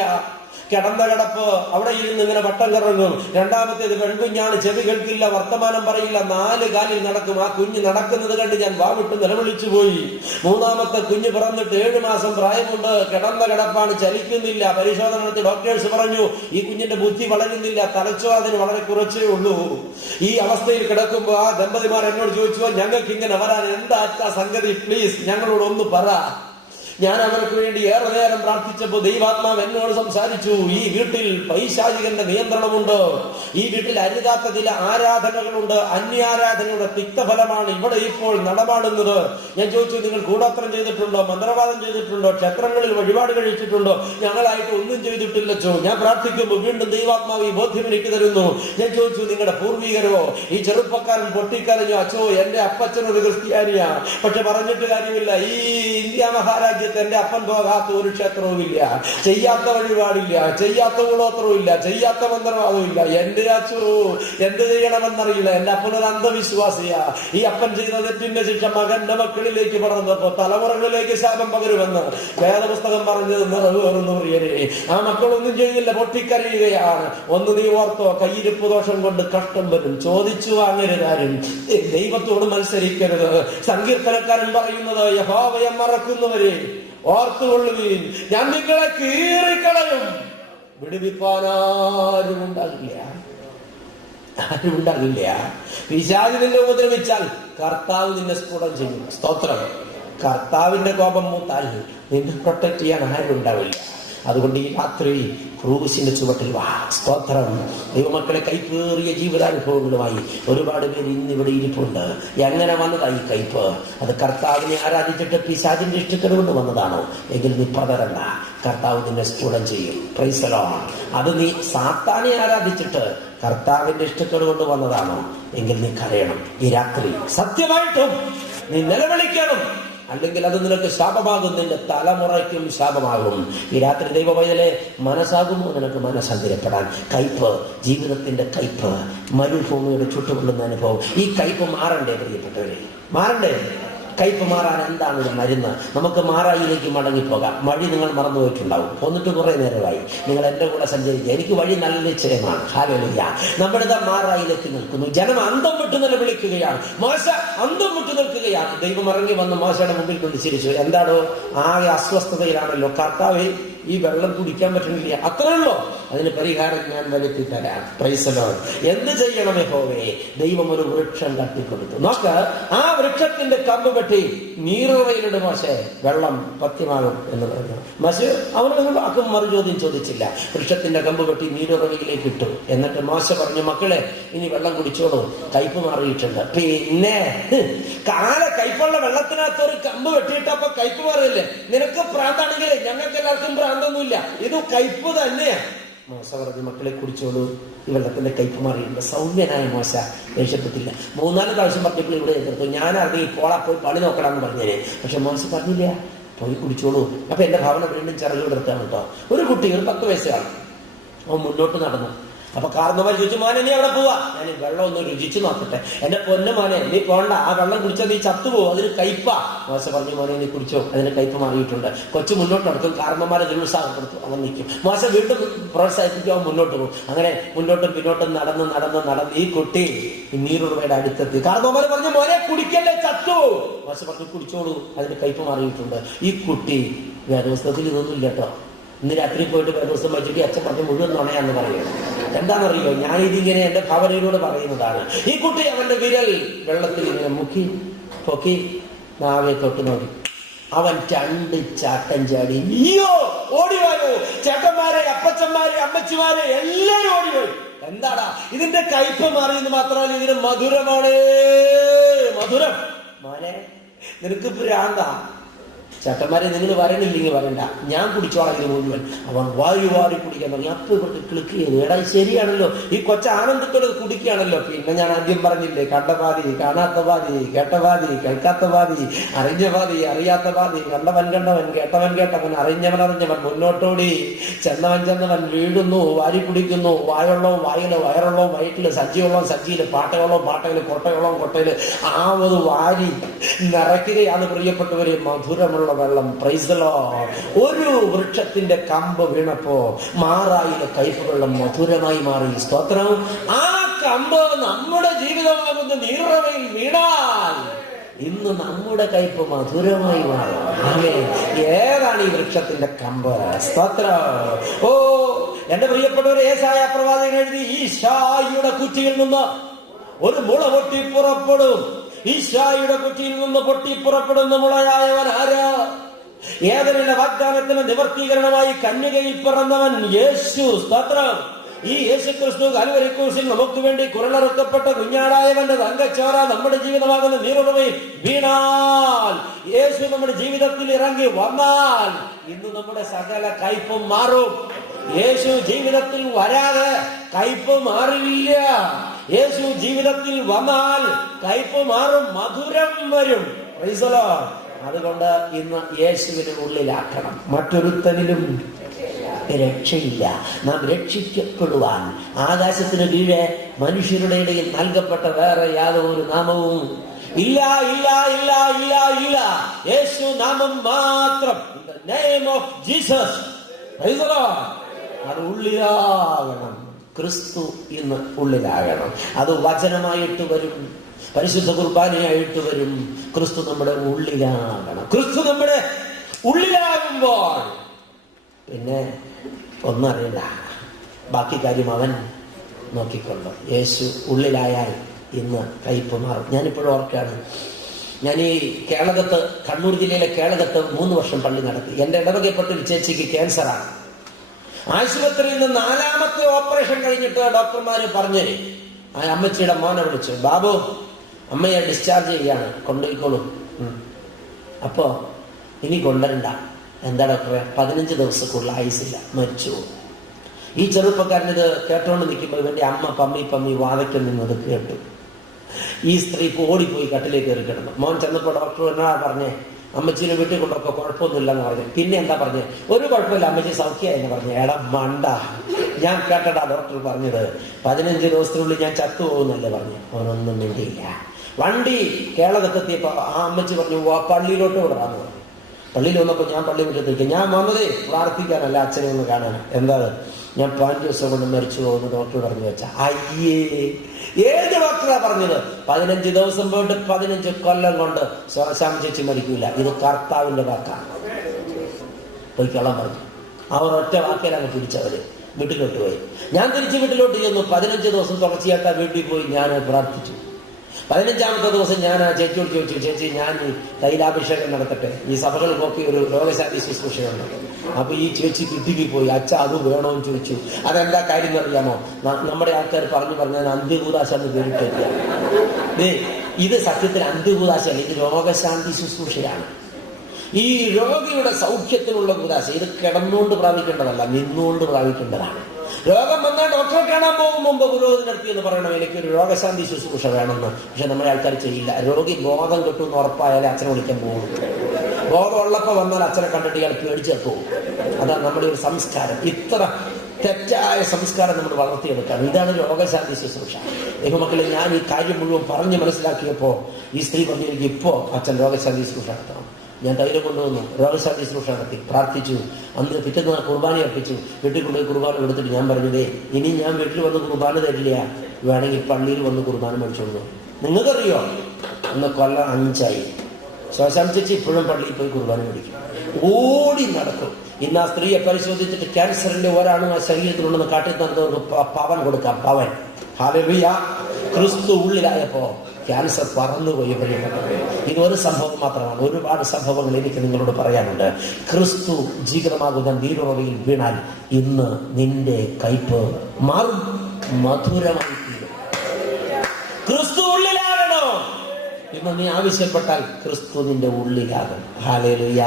കിടന്ന കിടപ്പ്, അവിടെ ഇരുന്ന് ഇങ്ങനെ വട്ടം കറങ്ങും. 2ാമത്തേത് പെൺകുഞ്ഞാണ്. ചെവി കേൾക്കില്ല, വർത്തമാനം പറയില്ല, 4 കാലിൽ നടക്കും. ആ കുഞ്ഞ് നടക്കുന്നത് കണ്ട് ഞാൻ വാവിട്ട് നിലവിളിച്ചു പോയി. 3ാമത്തെ കുഞ്ഞ് പിറന്നിട്ട് 7 മാസം പ്രായമുണ്ട്. കിടന്ന കിടപ്പാണ്, ചലിക്കുന്നില്ല. പരിശോധന നടത്തി ഡോക്ടേഴ്സ് പറഞ്ഞു ഈ കുഞ്ഞിന്റെ ബുദ്ധി വളരുന്നില്ല, തലച്ചോറിന് വളരെ കുറച്ചേ ഉള്ളൂ. ഈ അവസ്ഥയിൽ കിടക്കുമ്പോ ആ ദമ്പതിമാർ എന്നോട് ചോദിച്ചു, ഞങ്ങൾക്ക് ഇങ്ങനെ വരാൻ എന്താ സംഗതി, പ്ലീസ് ഞങ്ങളോട് ഒന്ന് പറ. ഞാൻ അവർക്ക് വേണ്ടി ഏറെ നേരം പ്രാർത്ഥിച്ചപ്പോൾ ദൈവാത്മാവ് എന്നോട് സംസാരിച്ചു. ഈ വീട്ടിൽ പൈശാചികന്റെ നിയന്ത്രണമുണ്ട്. ഈ വീട്ടിൽ അരുതാത്ത ചില ആരാധനകളുണ്ട്. അന്യാരാധനയുടെ തിക്തഫലമാണ് ഇവിടെ ഇപ്പോൾ നടമാടുന്നത്. ഞാൻ ചോദിച്ചു, നിങ്ങൾ കൂടോത്രം ചെയ്തിട്ടുണ്ടോ? മന്ത്രവാദം ചെയ്തിട്ടുണ്ടോ? ക്ഷേത്രങ്ങളിൽ വഴിപാട് കഴിച്ചിട്ടുണ്ടോ? ഞങ്ങളായിട്ട് ഒന്നും ചെയ്തിട്ടില്ലച്ചോ. ഞാൻ പ്രാർത്ഥിക്കുമ്പോൾ വീണ്ടും ദൈവാത്മാവ് ഈ ബോധ്യം എനിക്ക് തരുന്നു. ഞാൻ ചോദിച്ചു, നിങ്ങളുടെ പൂർവികരോ? ഈ ചെറുപ്പക്കാരൻ പൊട്ടിക്കരഞ്ഞു, അച്ചോ എന്റെ അപ്പച്ചനൊരു ക്രിസ്ത്യാനിയാ. പക്ഷെ പറഞ്ഞിട്ട് കാര്യമില്ല. ഈ ഇന്ത്യ മഹാരാജ്യത്ത് അടുത്ത് എന്റെ അപ്പൻ പോകാത്ത ഒരു ക്ഷേത്രവും ഇല്ല, ചെയ്യാത്ത വഴിപാടില്ല, ചെയ്യാത്ത ഗുണോത്രവും ഇല്ല, ചെയ്യാത്ത മന്ത്രവാദവും ഇല്ല. എന്റെ അച്ചു എന്ത് ചെയ്യണമെന്നറിയില്ല. എന്റെ അപ്പനൊരു അന്ധവിശ്വാസിയാ. ഈ അപ്പൻ ചെയ്ത തെറ്റിന്റെ ശിക്ഷ മകന്റെ മക്കളിലേക്ക് പടർന്നപ്പോ തലമുറകളിലേക്ക് ശാപം പകരുമെന്ന് വേദപുസ്തകം പറഞ്ഞത് നിറവേറുന്നു പ്രിയരെ. ആ മക്കളൊന്നും ചെയ്തില്ല, പൊട്ടിക്കരയുകയാണ്. ഒന്ന് നീ ഓർത്തോ, കയ്യിരിപ്പ് ദോഷം കൊണ്ട് കഷ്ടം വരും. ചോദിച്ചു വാങ്ങരുതാരും, ദൈവത്തോട് മത്സരിക്കരുത്. സങ്കീർത്തനക്കാരൻ പറയുന്നത്, യഹോവയെ മറക്കുന്നവരെ ഓർത്തുകൊള്ളുവീൻ, ഞാൻ നിങ്ങളെ കീറിക്കളയും. വിടുവിപ്പാനാരും ഉണ്ടാകില്ല, ആരും ഉണ്ടാകില്ല. പിശാചിനെ ഉപദ്രവിച്ചാൽ കർത്താവ് നിന്നെ സ്ഫുടം ചെയ്യും. സ്തോത്രം. കർത്താവിന്റെ കോപം മൂത്താൽ നിന്നെ പ്രൊട്ടക്ട് ചെയ്യാൻ ആരും ഉണ്ടാവില്ല. അതുകൊണ്ട് ഈ രാത്രി ക്രൂശിന്റെ ചുവട്ടിൽ വാ. സ്തോത്രം. ദൈവമക്കളെ, കൈപ്പേറിയ ജീവിതാനുഭവങ്ങളുമായി ഒരുപാട് പേര് ഇന്നിവിടെ ഇരിപ്പുണ്ട്. എങ്ങനെ വന്നതായി കയ്പ്? അത് കർത്താവിനെ ആരാധിച്ചിട്ട് പിശാചിന്റെ ഇഷ്ടക്കേട് കൊണ്ട് വന്നതാണോ? എങ്കിൽ നീ പതറണ്ട, കർത്താവ് നിന്നെ സ്ഫുടം ചെയ്യും. Price the Lord. അത് നീ സാത്താനെ ആരാധിച്ചിട്ട് കർത്താവിന്റെ ഇഷ്ടക്കേട് കൊണ്ട് വന്നതാണോ? എങ്കിൽ നീ കരയണം. ഈ രാത്രി സത്യമായിട്ടും നീ നിലവിളിക്കണം. അല്ലെങ്കിൽ അത് നിനക്ക് ശാപമാകും, നിന്റെ തലമുറയ്ക്കും ശാപമാകും. ഈ രാത്രി ദൈവവചനേ, മനസ്സാകുമോ നിനക്ക് മനസ്സന്തിരപ്പെടാൻ? കയ്പ്, ജീവിതത്തിന്റെ കയ്പ്, മരുഭൂമിയുടെ ചുട്ടുകൊള്ളുന്ന അനുഭവം. ഈ കയ്പ് മാറണ്ടേ പ്രിയപ്പെട്ടവരെ? മാറണ്ടേ? കയ്പ് മാറാൻ എന്താണ് ഒരു മരുന്ന്? നമുക്ക് മാറായിലേക്ക് മടങ്ങിപ്പോകാം. വഴി നിങ്ങൾ മറന്നുപോയിട്ടുണ്ടാവും. പോന്നിട്ട് കുറെ നേരമായി. നിങ്ങൾ എന്റെ കൂടെ സഞ്ചരിക്കുക. എനിക്ക് വഴി നല്ല നിശ്ചയമാണ്. ഹല്ലേലൂയ. നമ്മുടെ മാറായിലേക്ക് നിൽക്കുന്നു. ജനം അന്തം വിട്ട് നിലവിളിക്കുകയാണ്. മോശ അന്തം വിട്ട് നിൽക്കുകയാണ്. ദൈവം ഇറങ്ങി വന്ന് മോശയുടെ മുമ്പിൽ കൊണ്ട് ചിരിച്ചു. എന്താണോ? ആകെ അസ്വസ്ഥതയിലാണല്ലോ. കർത്താവേ, ഈ വെള്ളം കുടിക്കാൻ പറ്റുന്നില്ല. അത്രയുള്ളോ? അതിന് പരിഹാരം ഞാൻ വരുത്തി തരാം. Price the Lord. എന്ത് ചെയ്യണം യഹോവേ? ദൈവം ഒരു വൃക്ഷം കട്ടിക്കൊടുത്തു. നോക്ക്, ആ വൃക്ഷത്തിന്റെ കമ്പ് വെട്ടി നീറുറയിലിട്ട് മോശെ, വെള്ളം പത്യമാകും എന്ന് പറഞ്ഞു. മോശ അവനൊരു വാക്കും മറുചോദ്യം ചോദിച്ചില്ല. വൃക്ഷത്തിന്റെ കമ്പ് വെട്ടി നീരുറയിലേക്ക് ഇട്ടു. എന്നിട്ട് മോശ പറഞ്ഞു, മക്കളെ, ഇനി വെള്ളം കുടിച്ചോളൂ, കയ്പ് മാറിയിട്ടുണ്ട്. പിന്നെ കയ്പുള്ള വെള്ളത്തിനകത്ത് ഒരു കമ്പ് വെട്ടിയിട്ടപ്പോ കയ്പ് മാറിയില്ലേ? നിനക്ക് പ്രാന്താണെങ്കിലേ ഞങ്ങൾക്ക് എല്ലാവർക്കും പ്രാന്തൊന്നുമില്ല, ഇത് കയ്പ് തന്നെയാ. മോശ പറഞ്ഞു, മക്കളെ കുടിച്ചോളൂ, ഈ വെള്ളത്തിന്റെ കയ്പ് മാറിയിട്ടുണ്ട്. സൗമ്യനായ മോശ ദേഷ്യപ്പെട്ടില്ല. 3-4 പ്രാവശ്യം പറഞ്ഞപ്പോൾ ഇവിടെ എതിർത്തു. ഞാൻ അറിഞ്ഞു പോളാ പോയി പണി നോക്കണമെന്ന് പറഞ്ഞേനെ. പക്ഷെ മോശ പറഞ്ഞില്ല, പോയി കുടിച്ചോളൂ. അപ്പൊ എന്റെ ഭാവന വീണ്ടും ചിറകുവിടെടുത്താണ് കേട്ടോ. ഒരു കുട്ടി, ഒരു 10 വയസ്സുകാണ്, അവൻ മുന്നോട്ട് നടന്നു. അപ്പൊ കാരണവർ ചോദിച്ചു, മോനെ നീ അവിടെ പോവാ, ഞാൻ വെള്ളം ഒന്ന് രുചിച്ചു നോക്കട്ടെ. എന്റെ പൊന്നു മോനെ, നീ പോണ്ട, ആ വെള്ളം കുടിച്ചാൽ നീ ചത്തുപോകും, അതിന് കയ്പാ. മോശ പറഞ്ഞു, മോനെ നീ കുടിച്ചോ, അതിന് കയ്പ് മാറിയിട്ടുണ്ട്. കൊച്ചു മുന്നോട്ട് നടക്കും, കാരണന്മാരെ നിരുത്സാഹപ്പെടുത്തും, അവൻ നിൽക്കും. മോശ വീണ്ടും പ്രോത്സാഹിപ്പിക്കും, അവൻ മുന്നോട്ട് പോകും. അങ്ങനെ മുന്നോട്ടും പിന്നോട്ടും നടന്ന് ഈ കുട്ടി നീറുറവയുടെ അടുത്തെത്തി. കാരണന്മാര് പറഞ്ഞു, മോനെ കുടിക്കല്ലേ, ചത്തുപോകും. മോശ പറഞ്ഞു, കുടിച്ചോളൂ, അതിന് കയ്പ് മാറിയിട്ടുണ്ട്. ഈ കുട്ടി വേദപുസ്തകത്തിൽ ഇതൊന്നും ഇല്ല കേട്ടോ. ഇന്ന് രാത്രി പോയിട്ട് വേദപുസ്തകം വായിച്ചിട്ട് അച്ഛൻ പറഞ്ഞ് മുഴുവൻ നുണയാന്ന് പറയുന്നത്. എന്താണെന്നറിയോ? ഞാനിതിങ്ങനെ എന്റെ ഭാവനയിലൂടെ പറയുന്നതാണ്. ഈ കുട്ടി അവന്റെ വിരൽ വെള്ളത്തിൽ ഇങ്ങനെ മുക്കി പൊക്കി നാവെ തൊട്ട് നോക്കി. അവൻ 2 ചാട്ടം ചാടി. അയ്യോ, ഓടിവായോ ചേട്ടന്മാരെ, അപ്പച്ചന്മാരെ, അമ്മച്ചിമാരെ, എല്ലാരും ഓടിപ്പോയി. എന്താടാ ഇതിന്റെ കയ്പ് മാറിയെന്ന് മാത്രമല്ല, ഇതിന് മധുരമാണ്. മധുരം. മോനെ, നിനക്ക് ഭ്രാന്താ. ചേട്ടന്മാരെ, നിങ്ങൾ വരണില്ലെങ്കിൽ വരണ്ട, ഞാൻ കുടിച്ചോളാം ഇത് മുഴുവൻ. അവൻ വാരി കുടിക്കാൻ തുടങ്ങി. അപ്പൊ ഇവർക്ക് ക്ലിക്ക് ചെയ്തു. എടാ ശരിയാണല്ലോ, ഈ കൊച്ച ആനന്ദത്തോടെ കുടിക്കുകയാണല്ലോ. പിന്നെ ഞാൻ ആദ്യം പറഞ്ഞില്ലേ, കണ്ട പാതി, കാണാത്ത പാതി, കേട്ട പാതി, കേൾക്കാത്ത പാതി, അറിഞ്ഞ പാതി, അറിയാത്ത പാതി, കണ്ടവൻ, കേട്ടവൻ, അറിഞ്ഞവൻ മുന്നോട്ടോടി, ചെന്നവൻ വീഴുന്നു, വാരി കുടിക്കുന്നു. വായുള്ളവും വായില്, വയറുള്ളവും വയറ്റില്, സഞ്ചിയുള്ളവും സഞ്ചിയില്, പാട്ടയില്, കൊട്ടയില് ആവത് വാരി നിറയ്ക്കുകയാണ് പ്രിയപ്പെട്ടവരെ മധുരമുള്ള വെള്ളം. Price the Lord. ഒരു വൃക്ഷത്തിന്റെ കമ്പ് വീണപ്പോ മാറായിലെ കയ്പ് വെള്ളം മധുരമായി മാറി. സ്തോത്രം. ആ കമ്പ് നമ്മുടെ ജീവിതമാകുന്ന നീറുറവയിൽ വീണാൽ ഇന്ന് നമ്മുടെ കയ്പ് മധുരമായി മാറും. ഏതാണ് ഈ വൃക്ഷത്തിന്റെ കമ്പ്? സ്തോത്രം. ഓ എന്റെ പ്രിയപ്പെട്ടവർ, യേശയ്യാ പ്രവാചകൻ എഴുതി, ഈശായിയുടെ കുറ്റിയിൽ നിന്ന് ഒരു മുള പൊട്ടി പുറപ്പെടും. ഈശായിയുടെ കുറ്റിയിൽ നിന്ന് പൊട്ടി പുറപ്പെടുന്ന മുളയായവൻ ആരാ? ഏദനിലെ വാഗ്ദാനത്തിന് നിവർത്തീകരണമായി കന്യകയിൽ പിറന്നവൻ യേശു. സ്തോത്രം. ഈ യേശു ക്രിസ്തു കൽവരി ക്രൂശിൽ നമുക്ക് വേണ്ടി കുരളറുക്കപ്പെട്ട കുഞ്ഞാടായവന്റെ തങ്കച്ചോര നമ്മുടെ ജീവിതമാകുന്ന നീറുറവയിൽ വീണാൽ, യേശു നമ്മുടെ ജീവിതത്തിൽ ഇറങ്ങി വന്നാൽ ഇന്ന് നമ്മുടെ സകല കയ്പും മാറും. യേശു ജീവിതത്തിൽ വരാതെ കയ്പ് മാറില്ല. യേശു ജീവിതത്തിൽ വന്നാൽ കയ്പ് മാറും, മധുരം വരും. Price the Lord. അതുകൊണ്ട് ഇന്ന് യേശുവിനെ ഉള്ളിലാക്കണം. മറ്റൊരുത്തനിലും രക്ഷയില്ല. നാം രക്ഷിക്കപ്പെടുവാൻ ആകാശത്തിന് കീഴെ മനുഷ്യരുടെ ഇടയിൽ നൽകപ്പെട്ട വേറെ യാതൊരു നാമവും ഇല്ല, ഇല്ല, ഇല്ല, ഇല്ല, ഇല്ല. യേശു നാമം മാത്രം. Name of Jesus. അത് ഉള്ളിലാകണം. ക്രിസ്തു ഇന്ന് ഉള്ളിലാകണം. അത് വചനമായിട്ട് വരും, പരിശുദ്ധ കുർബാനയായിട്ട് വരും. ക്രിസ്തു നമ്മുടെ ഉള്ളിലാകണം. ക്രിസ്തു നമ്മുടെ ഉള്ളിലാകുമ്പോൾ പിന്നെ ഒന്നറിയില്ല, ബാക്കി കാര്യം അവൻ നോക്കിക്കൊള്ളു. യേശു ഉള്ളിലായാൽ ഇന്ന് കയ്പ് മാറും. ഞാനിപ്പോഴും ഓർക്കാണ്, ഞാൻ ഈ കേളകത്ത്, കണ്ണൂർ ജില്ലയിലെ കേളകത്ത് 3 വർഷം പള്ളി നടത്തി. എന്റെ ഇടവകപ്പെട്ട ചേച്ചിക്ക് ക്യാൻസറാണ്. ആശുപത്രിയിൽ നിന്ന് 4ാമത്തെ ഓപ്പറേഷൻ കഴിഞ്ഞിട്ട് ഡോക്ടർമാര് പറഞ്ഞ് ആ അമ്മച്ചിയുടെ മോനെ വിളിച്ചു, ബാബു അമ്മയെ ഡിസ്ചാർജ് ചെയ്യാണ്, കൊണ്ടുപോയിക്കോളൂ. അപ്പോ ഇനി കൊണ്ടുവരണ്ട. എന്താ ഡോക്ടറെ? 15 ദിവസക്കുള്ള ആയുസില്ല, മരിച്ചു. ഈ ചെറുപ്പക്കാരനിത് കേട്ടോണ്ട് നിൽക്കുമ്പോൾ ഇവന്റെ അമ്മ പമ്മി വാതയ്ക്ക് നിന്നത് കേട്ടു. ഈ സ്ത്രീ ഓടിപ്പോയി കട്ടിലേക്ക് കയറി കിടന്നു. മോൻ ചെന്നപ്പോ ഡോക്ടർ എന്നാ പറഞ്ഞേ, അമ്മച്ചീനെ വീട്ടിൽ കൊണ്ടൊക്കെ കുഴപ്പമൊന്നുമില്ലെന്ന് പറഞ്ഞു. പിന്നെ എന്താ പറഞ്ഞേ? ഒരു കുഴപ്പമില്ല, അമ്മച്ചി സൗഖ്യമായെന്ന് പറഞ്ഞു. എടാ മണ്ട, ഞാൻ കേട്ടടാ ഡോക്ടർ പറഞ്ഞത് 15 ദിവസത്തിനുള്ളിൽ ഞാൻ ചത്തുപോകുന്നല്ലേ പറഞ്ഞു. അവനൊന്നും വേണ്ടിയില്ല. വണ്ടി കേരളത്തെത്തിയപ്പോ ആ അമ്മച്ചി പറഞ്ഞു പള്ളിയിലോട്ട് വിടാന്ന് പറഞ്ഞു. പള്ളിയിൽ വന്നപ്പോൾ ഞാൻ പള്ളി മുറ്റത്തേക്ക്, ഞാൻ വന്നതേ പ്രാർത്ഥിക്കാനല്ല, അച്ഛനെ ഒന്ന് കാണാൻ. എന്താണ്? ഞാൻ 5 ദിവസം കൊണ്ട് മരിച്ചു പോകുന്നു ഡോക്ടർ പറഞ്ഞു വെച്ച. അയ്യേ, ഏത് ഡോക്ടറാ പറഞ്ഞത്? 15 ദിവസം പോയിട്ട് 15 കൊല്ലം കൊണ്ട് ചേച്ചി മരിക്കൂല. ഇത് കർത്താവിന്റെ വാക്കാണ്. പോയിക്കൊള്ളാൻ പറഞ്ഞു. അവർ ഒറ്റ വാക്കിലാണ് പിടിച്ചവര്. വീട്ടിലോട്ട് പോയി. ഞാൻ തിരിച്ച് വീട്ടിലോട്ട് ചെന്നു. 15 ദിവസം തുടർച്ചയായിട്ട് വീട്ടിൽ പോയി ഞാൻ പ്രാർത്ഥിച്ചു. 15ാമത്തെ ദിവസം ഞാൻ ആ ചേച്ചിയോട് ചോദിച്ചു, ചേച്ചി ഞാൻ തൈലാഭിഷേകം നടത്തട്ടെ, ഈ സഭകൾക്കൊക്കെ ഒരു രോഗശാന്തി ശുശ്രൂഷയുണ്ട്. അപ്പൊ ഈ ചേച്ചി കിട്ടിക്ക് പോയി, അച്ഛ അത് വേണോന്ന് ചോദിച്ചു. അതെന്താ കാര്യം എന്നറിയാമോ? നമ്മുടെ ആൾക്കാർ പറഞ്ഞു അന്ത്യകൂദാശ എന്ന് പേരിട്ടില്ല. ഇത് സത്യത്തിൽ അന്ത്യകൂദാശയല്ല, ഇത് രോഗശാന്തി ശുശ്രൂഷയാണ്. ഈ രോഗിയുടെ സൗഖ്യത്തിനുള്ള കൂദാശ. ഇത് കിടന്നുകൊണ്ട് പ്രാപിക്കേണ്ടതല്ല, നിന്നുകൊണ്ട് പ്രാപിക്കേണ്ടതാണ്. രോഗം വന്നാൽ ഡോക്ടറെ കാണാൻ പോകും മുമ്പ് പുരോഹിതനെടുത്തി എന്ന് പറയണം, എനിക്കൊരു രോഗശാന്തി ശുശ്രൂഷ വേണമെന്ന്. പക്ഷെ നമ്മുടെ ആൾക്കാർ ചെയ്യില്ല. രോഗി ബോധം കിട്ടുമെന്ന് ഉറപ്പായാലേ അച്ഛനെ വിളിക്കാൻ പോകും. ബോധം ഉള്ളപ്പോൾ വന്നാൽ അച്ഛനെ കണ്ടിട്ട് ഇയാൾ പേടിച്ചെത്തും. അതാണ് നമ്മുടെ ഒരു സംസ്കാരം. ഇത്ര തെറ്റായ സംസ്കാരം നമ്മൾ വളർത്തിയെടുക്കുകയാണ്. ഇതാണ് രോഗശാന്തി ശുശ്രൂഷ. ദൈവമക്കളെ, ഞാൻ ഈ കാര്യം മുഴുവൻ പറഞ്ഞ് മനസ്സിലാക്കിയപ്പോൾ ഈ സ്ത്രീ പറഞ്ഞു, എനിക്ക് ഇപ്പോ അച്ഛൻ രോഗശാന്തി ശുശ്രൂഷ നടത്തണം. ഞാൻ തൈലം കൊണ്ടുവന്നു, രോഗശാന്തി ശുശ്രൂഷ നടത്തി, പ്രാർത്ഥിച്ചു. അന്ന് പിറ്റേന്ന് കുർബാന അർപ്പിച്ചു. വീട്ടിൽ കൊണ്ടുപോയി കുർബാന കൊടുത്തിട്ട് ഞാൻ പറഞ്ഞതേ, ഇനി ഞാൻ വീട്ടിൽ വന്ന് കുർബാന തരില്ല, വേണമെങ്കിൽ പള്ളിയിൽ വന്ന് കുർബാന മേടിച്ചോളൂ. നിങ്ങൾക്കറിയോ, അന്ന് കൊല്ലം 5 ശോശാം ചേച്ചി ഇപ്പോഴും പള്ളിയിൽ പോയി കുർബാന മേടിക്കും, ഓടി നടക്കും. ഇന്ന് ആ സ്ത്രീയെ പരിശോധിച്ചിട്ട് ക്യാൻസറിന്റെ ഒരാളും ആ ശരീരത്തിലുണ്ടെന്ന് കാട്ടി തന്നവർക്ക് പവൻ കൊടുക്കാം. പവൻ. ഹല്ലേലൂയ. ക്രിസ്തു ഉള്ളിലായപ്പോ ക്യാൻസർ പറന്നുപോയി. ഇതൊരു സംഭവം മാത്രമാണ്. ഒരുപാട് സംഭവങ്ങൾ എനിക്ക് നിങ്ങളോട് പറയാനുണ്ട്. ക്രിസ്തു ജീവനമാകുന്ന നീരുറവയിൽ വീണാൽ ഇന്ന് നിന്റെ കയ്പ് മാറും, മധുരമായി തീരും. ക്രിസ്തു ഉള്ളിലാകണോ? ഇന്ന് നീ ആവശ്യപ്പെട്ടാൽ ക്രിസ്തു നിന്റെ ഉള്ളിലാകും. ഹല്ലേലൂയ.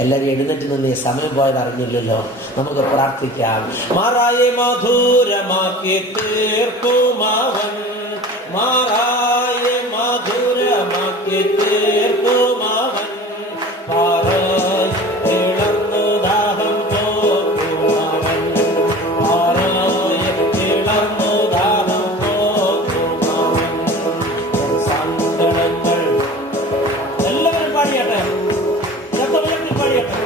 എല്ലാവരും എഴുന്നേറ്റ് നിന്ന് സമയം പോയത് അറിഞ്ഞില്ലല്ലോ. നമുക്ക് പ്രാർത്ഥിക്കാം. മാറായെ മധുരമാക്കി തീർക്കുമാവൻ, മാറായെ മധുരമാക്കി തീർക്കുമാവൻ, പാറയിളർന്നു ദാഹം പോക്കുമാവൻ, പാറയിളർന്നു ദാഹം പോക്കുമാവൻ. സങ്കടങ്ങൾ എല്ലാവരും പാടിയട്ടെ, പാടിയട്ടെ.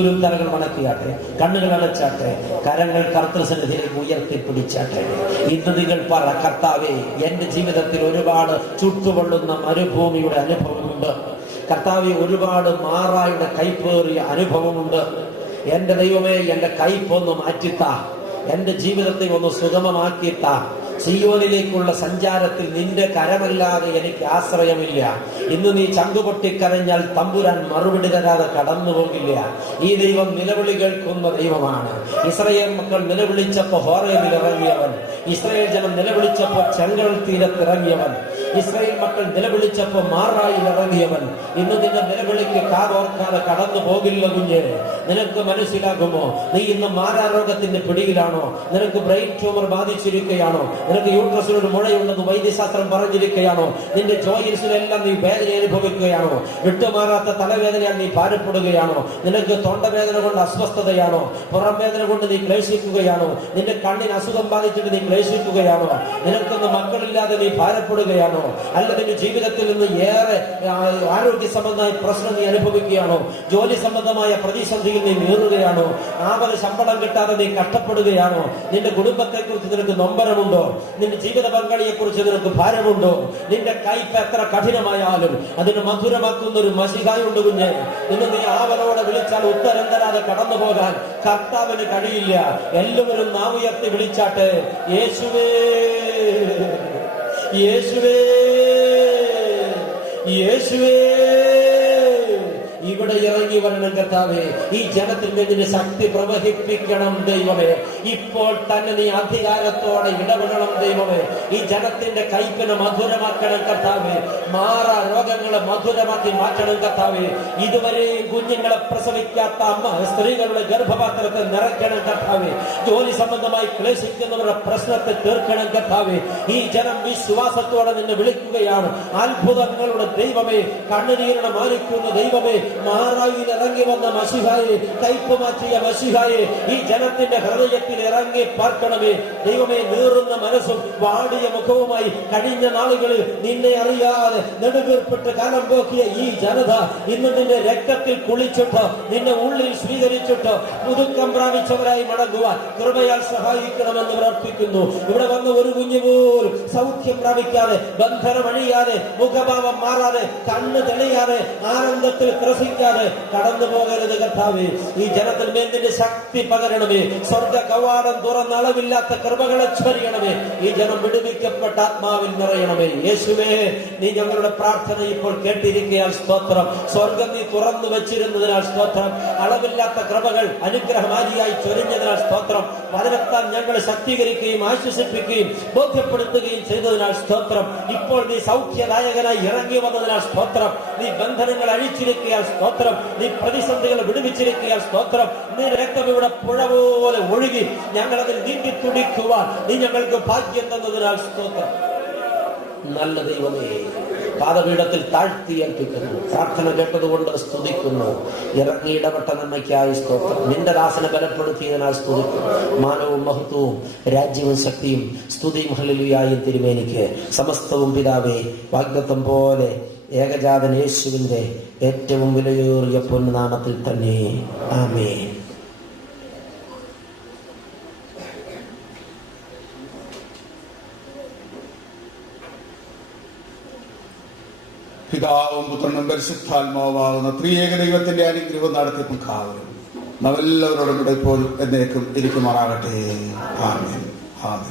ഇരുവരും തലകൾ മടക്കിയാട്ടെ, കണ്ണുകൾ അടച്ചാട്ടെ, കരങ്ങൾ കർത്തൃസന്നിധിയിലേക്ക് ഉയർത്തിപ്പിടിച്ചാട്ടെ. ഇന്ന് നിങ്ങൾ പറ, കർത്താവേ, എന്റെ ജീവിതത്തിൽ ഒരുപാട് ചുട്ടുപൊള്ളുന്ന മരുഭൂമിയുടെ അനുഭവമുണ്ട്. കർത്താവേ, ഒരുപാട് മാറായുടെ കൈപ്പേറിയ അനുഭവമുണ്ട്. എന്റെ ദൈവമേ, എന്റെ കൈപ്പൊന്ന് മാറ്റിത്താ, എന്റെ ജീവിതത്തെ ഒന്ന് സുഗമമാക്കിത്താ. സിയോനിലേക്കുള്ള സഞ്ചാരത്തിൽ നിന്റെ കരമല്ലാതെ എനിക്ക് ആശ്രയമില്ല. ഇന്ന് നീ ചങ്കുപൊട്ടിക്കരഞ്ഞാൽ തമ്പുരാൻ മറുപടി തരാതെ കടന്നു പോകില്ല. ഈ ദൈവം നിലവിളി കേൾക്കുന്ന ദൈവമാണ്. ഇസ്രായേൽ മക്കൾ നിലവിളിച്ചപ്പോ ഹോറേബിൽ ഇറങ്ങിയവൻ, ഇസ്രായേൽ ജനം നിലവിളിച്ചപ്പോ ചെങ്കടൽ തീരത്തിറങ്ങിയവൻ, ഇസ്രായേൽ മക്കൾ നിലവിളിച്ചപ്പോ മാറായിൽ ഇറങ്ങിയവൻ. ഇന്ന് നിന്റെ നിലവിളിക്ക് കാതോർക്കാതെ കടന്നു പോകില്ല കുഞ്ഞ്. നിനക്ക് മനസ്സിലാകുമോ? നീ ഇന്ന് മാരാരോഗത്തിന്റെ പിടിയിലാണോ? നിനക്ക് ബ്രെയിൻ ട്യൂമർ ബാധിച്ചിരിക്കുകയാണോ? നിനക്ക് യൂട്രസിനൊരു മുഴയുണ്ടെന്ന് വൈദ്യശാസ്ത്രം പറഞ്ഞിരിക്കുകയാണോ? നിന്റെ ജോയിൻസിലെല്ലാം നീ വേദന അനുഭവിക്കുകയാണോ? വിട്ടുമാറാത്ത തലവേദനയാൽ നീ ഭാരപ്പെടുകയാണോ? നിനക്ക് തൊണ്ടവേദന കൊണ്ട് അസ്വസ്ഥതയാണോ? പുറം വേദന കൊണ്ട് നീ ക്ലേശിക്കുകയാണോ? നിന്റെ കണ്ണിന് അസുഖം ബാധിച്ചിട്ട് നീ ക്ലേശിക്കുകയാണോ? നിനക്കൊന്ന് മക്കളില്ലാതെ നീ ഭാരപ്പെടുകയാണോ? അല്ല, നിന്റെ ജീവിതത്തിൽ നിന്ന് ഏറെ ആരോഗ്യ സംബന്ധമായ പ്രശ്നം നീ അനുഭവിക്കുകയാണോ? ജോലി സംബന്ധമായ പ്രതിസന്ധിയിൽ നീ നേറുകയാണോ? ആവല ശമ്പളം കിട്ടാതെ നീ കഷ്ടപ്പെടുകയാണോ? നിന്റെ കുടുംബത്തെ കുറിച്ച് നിനക്ക് നൊമ്പരമുണ്ടോ? നിന്റെ ജീവിത പങ്കാളിയെ കുറിച്ച് നിനക്ക് ഭാരമുണ്ടോ? നിന്റെ കൈപ്പ് എത്ര കഠിനമായാലും അതിന് മധുരമാക്കുന്ന ഒരു മഷികായുണ്ട് കുഞ്ഞ്. ഇന്ന് നീ ആവലോടെ വിളിച്ചാൽ ഉത്തരം തരാതെ കടന്നു പോകാൻ കർത്താവിന് കഴിയില്ല. എല്ലാവരും നാവുയർത്തി വിളിച്ചാട്ടെ, യേശുവേ, യേശുവേ, യേശുവേ. ഇവിടെ ഇറങ്ങി വരണം കർത്താവേ. ഈ ജനത്തിന്റെ നിന്റെ ശക്തി പ്രവഹിപ്പിക്കണം ദൈവമേ. ഇപ്പോൾ തന്നെ നീ അധികാരത്തോടെ ഇടപെടണം ദൈവമേ. ഈ ജനത്തിന്റെ കൈപ്പിനെ മധുരമാക്കണം കർത്താവേ. മാറാ രോഗങ്ങളെ മധുരമാക്കി മാറ്റണം കർത്താവേ. ഇതുവരെ കുഞ്ഞുങ്ങളെ പ്രസവിക്കാത്ത അമ്മ സ്ത്രീകളുടെ ഗർഭപാത്രത്തെ നിറയ്ക്കണം കർത്താവേ. ജോലി സംബന്ധമായി ക്ലേശിക്കുന്നവരുടെ പ്രശ്നത്തെ തീർക്കണം കർത്താവേ. ഈ ജനം വിശ്വാസത്തോടെ നിന്നെ വിളിക്കുകയാണ്. അത്ഭുതങ്ങളുടെ ദൈവമേ, കണ്ണുനീരിനെ മാനിക്കുന്ന ദൈവമേ, മാറായിൽ ഇറങ്ങി വന്ന മശിഹായെ, കൈപ്പ് മാറ്റിയ മശിഹായെ, ഈ ജനത്തിന്റെ ഹൃദയത്തിൽ ഇറങ്ങി പാർക്കണമേ ദൈവമേ. നീറുന്ന മനസ്സും വാടിയ മുഖവുമായി കഴിഞ്ഞ നാളുകളിൽ നിന്നെ അറിയാതെ നെടുവീർപ്പിട്ട് കാലം പോക്കിയ ഈ ജനത ഇന്ന് നിന്റെ രക്തത്തിൽ കുളിച്ചിട്ട് നിന്നെ ഉള്ളിൽ സ്വീകരിച്ചിട്ട് പുതുക്കം പ്രാപിച്ചവരായി മടങ്ങുവാൻ കൃപയാൽ സഹായിക്കണമെന്ന് പ്രാർത്ഥിക്കുന്നു. ഇവിടെ വന്ന ഒരു കുഞ്ഞു പോലും സൗഖ്യം പ്രാപിക്കാതെ, ബന്ധനമണിയാതെ, മുഖഭാവം മാറാതെ, കണ്ണ് തെളിയാതെ, ആനന്ദത്തിൽ ത്രസിക്കാതെ കടന്നു പോകരുത് കർത്താവേ. ഈ ജനത്തിന് മേൽ നിന്റെ ശക്തി പകരണമേ. സ്വർഗ കവാടം തുറന്ന അളവില്ലാത്ത കൃപകളെ ചൊരിയണമേ. ഈ ജനം വിടുവിക്കപ്പെട്ട ആത്മാവിൽ നിറയണമേ. യേശുവേ, നീ ഞങ്ങളുടെ പ്രാർത്ഥന ഇപ്പോൾ കേട്ടിരിക്കയാൽ സ്തോത്രം. സ്വർഗം നീ തുറന്നു വെച്ചിരുന്നതിനാൽ സ്തോത്രം. അളവില്ലാത്ത കൃപകൾ അനുഗ്രഹമാരിയായി ചൊരിഞ്ഞതിനാൽ സ്തോത്രം. വചനത്താൽ ഞങ്ങളെ ശക്തീകരിക്കുകയും ആശ്വസിപ്പിക്കുകയും ബോധ്യപ്പെടുത്തുകയും ചെയ്തതിനാൽ സ്തോത്രം. ഇപ്പോൾ നീ സൗഖ്യദായകനായി ഇറങ്ങി വന്നതിനാൽ സ്തോത്രം. നീ ബന്ധനങ്ങൾ അഴിച്ചിരിക്കയാൽ സ്തോത്രം. നീ പ്രതിസന്ധികളെ വിടുവിച്ചിരിക്കയാൽ സ്തോത്രം. നീ രക്തം ഇവിടെ പുഴ പോലെ ഒഴുകി ഞങ്ങളതിൽ നീട്ടി തുടിക്കുവാൻ നീ ഞങ്ങൾക്ക് ഭാഗ്യം തന്നതിനാൽ സ്തോത്രം. നല്ല ദൈവമേ, പാദപീഠത്തിൽ താഴ്ത്തി ഏൽപ്പിക്കുന്നു. പ്രാർത്ഥന കേട്ടതുകൊണ്ട് സ്തുതിക്കുന്നു. ഇറങ്ങി ഇടപെട്ട നന്മയ്ക്കായി സ്തോത്രം. നിന്റെ ദാസനെ ബലപ്പെടുത്തിയതിനാൽ സ്തുതിക്കുന്നു. മാനവും മഹത്വവും രാജ്യവും ശക്തിയും സ്തുതിയും ഹല്ലേലൂയായും തിരുമേനിക്ക് സമസ്തവും പിതാവേ, വാഗ്ദത്തം പോലെ ഏകജാതൻ യേശുവിന്റെ ഏറ്റവും വിലയേറിയ പൊന്നുനാമത്തിൽ തന്നെ ആമേൻ. പിതാവും പുത്രനും പരിശുദ്ധാത്മാവുമാകുന്ന ത്രിയേക ദൈവത്തിന്റെ അനുഗ്രഹവും നടത്തിപ്പും കാവലും നാമെല്ലാവരോടും കൂടെ ഇപ്പോൾ എന്നേക്കും ഇരിക്കുമാറാകട്ടെ. ആമേൻ, ആമേൻ.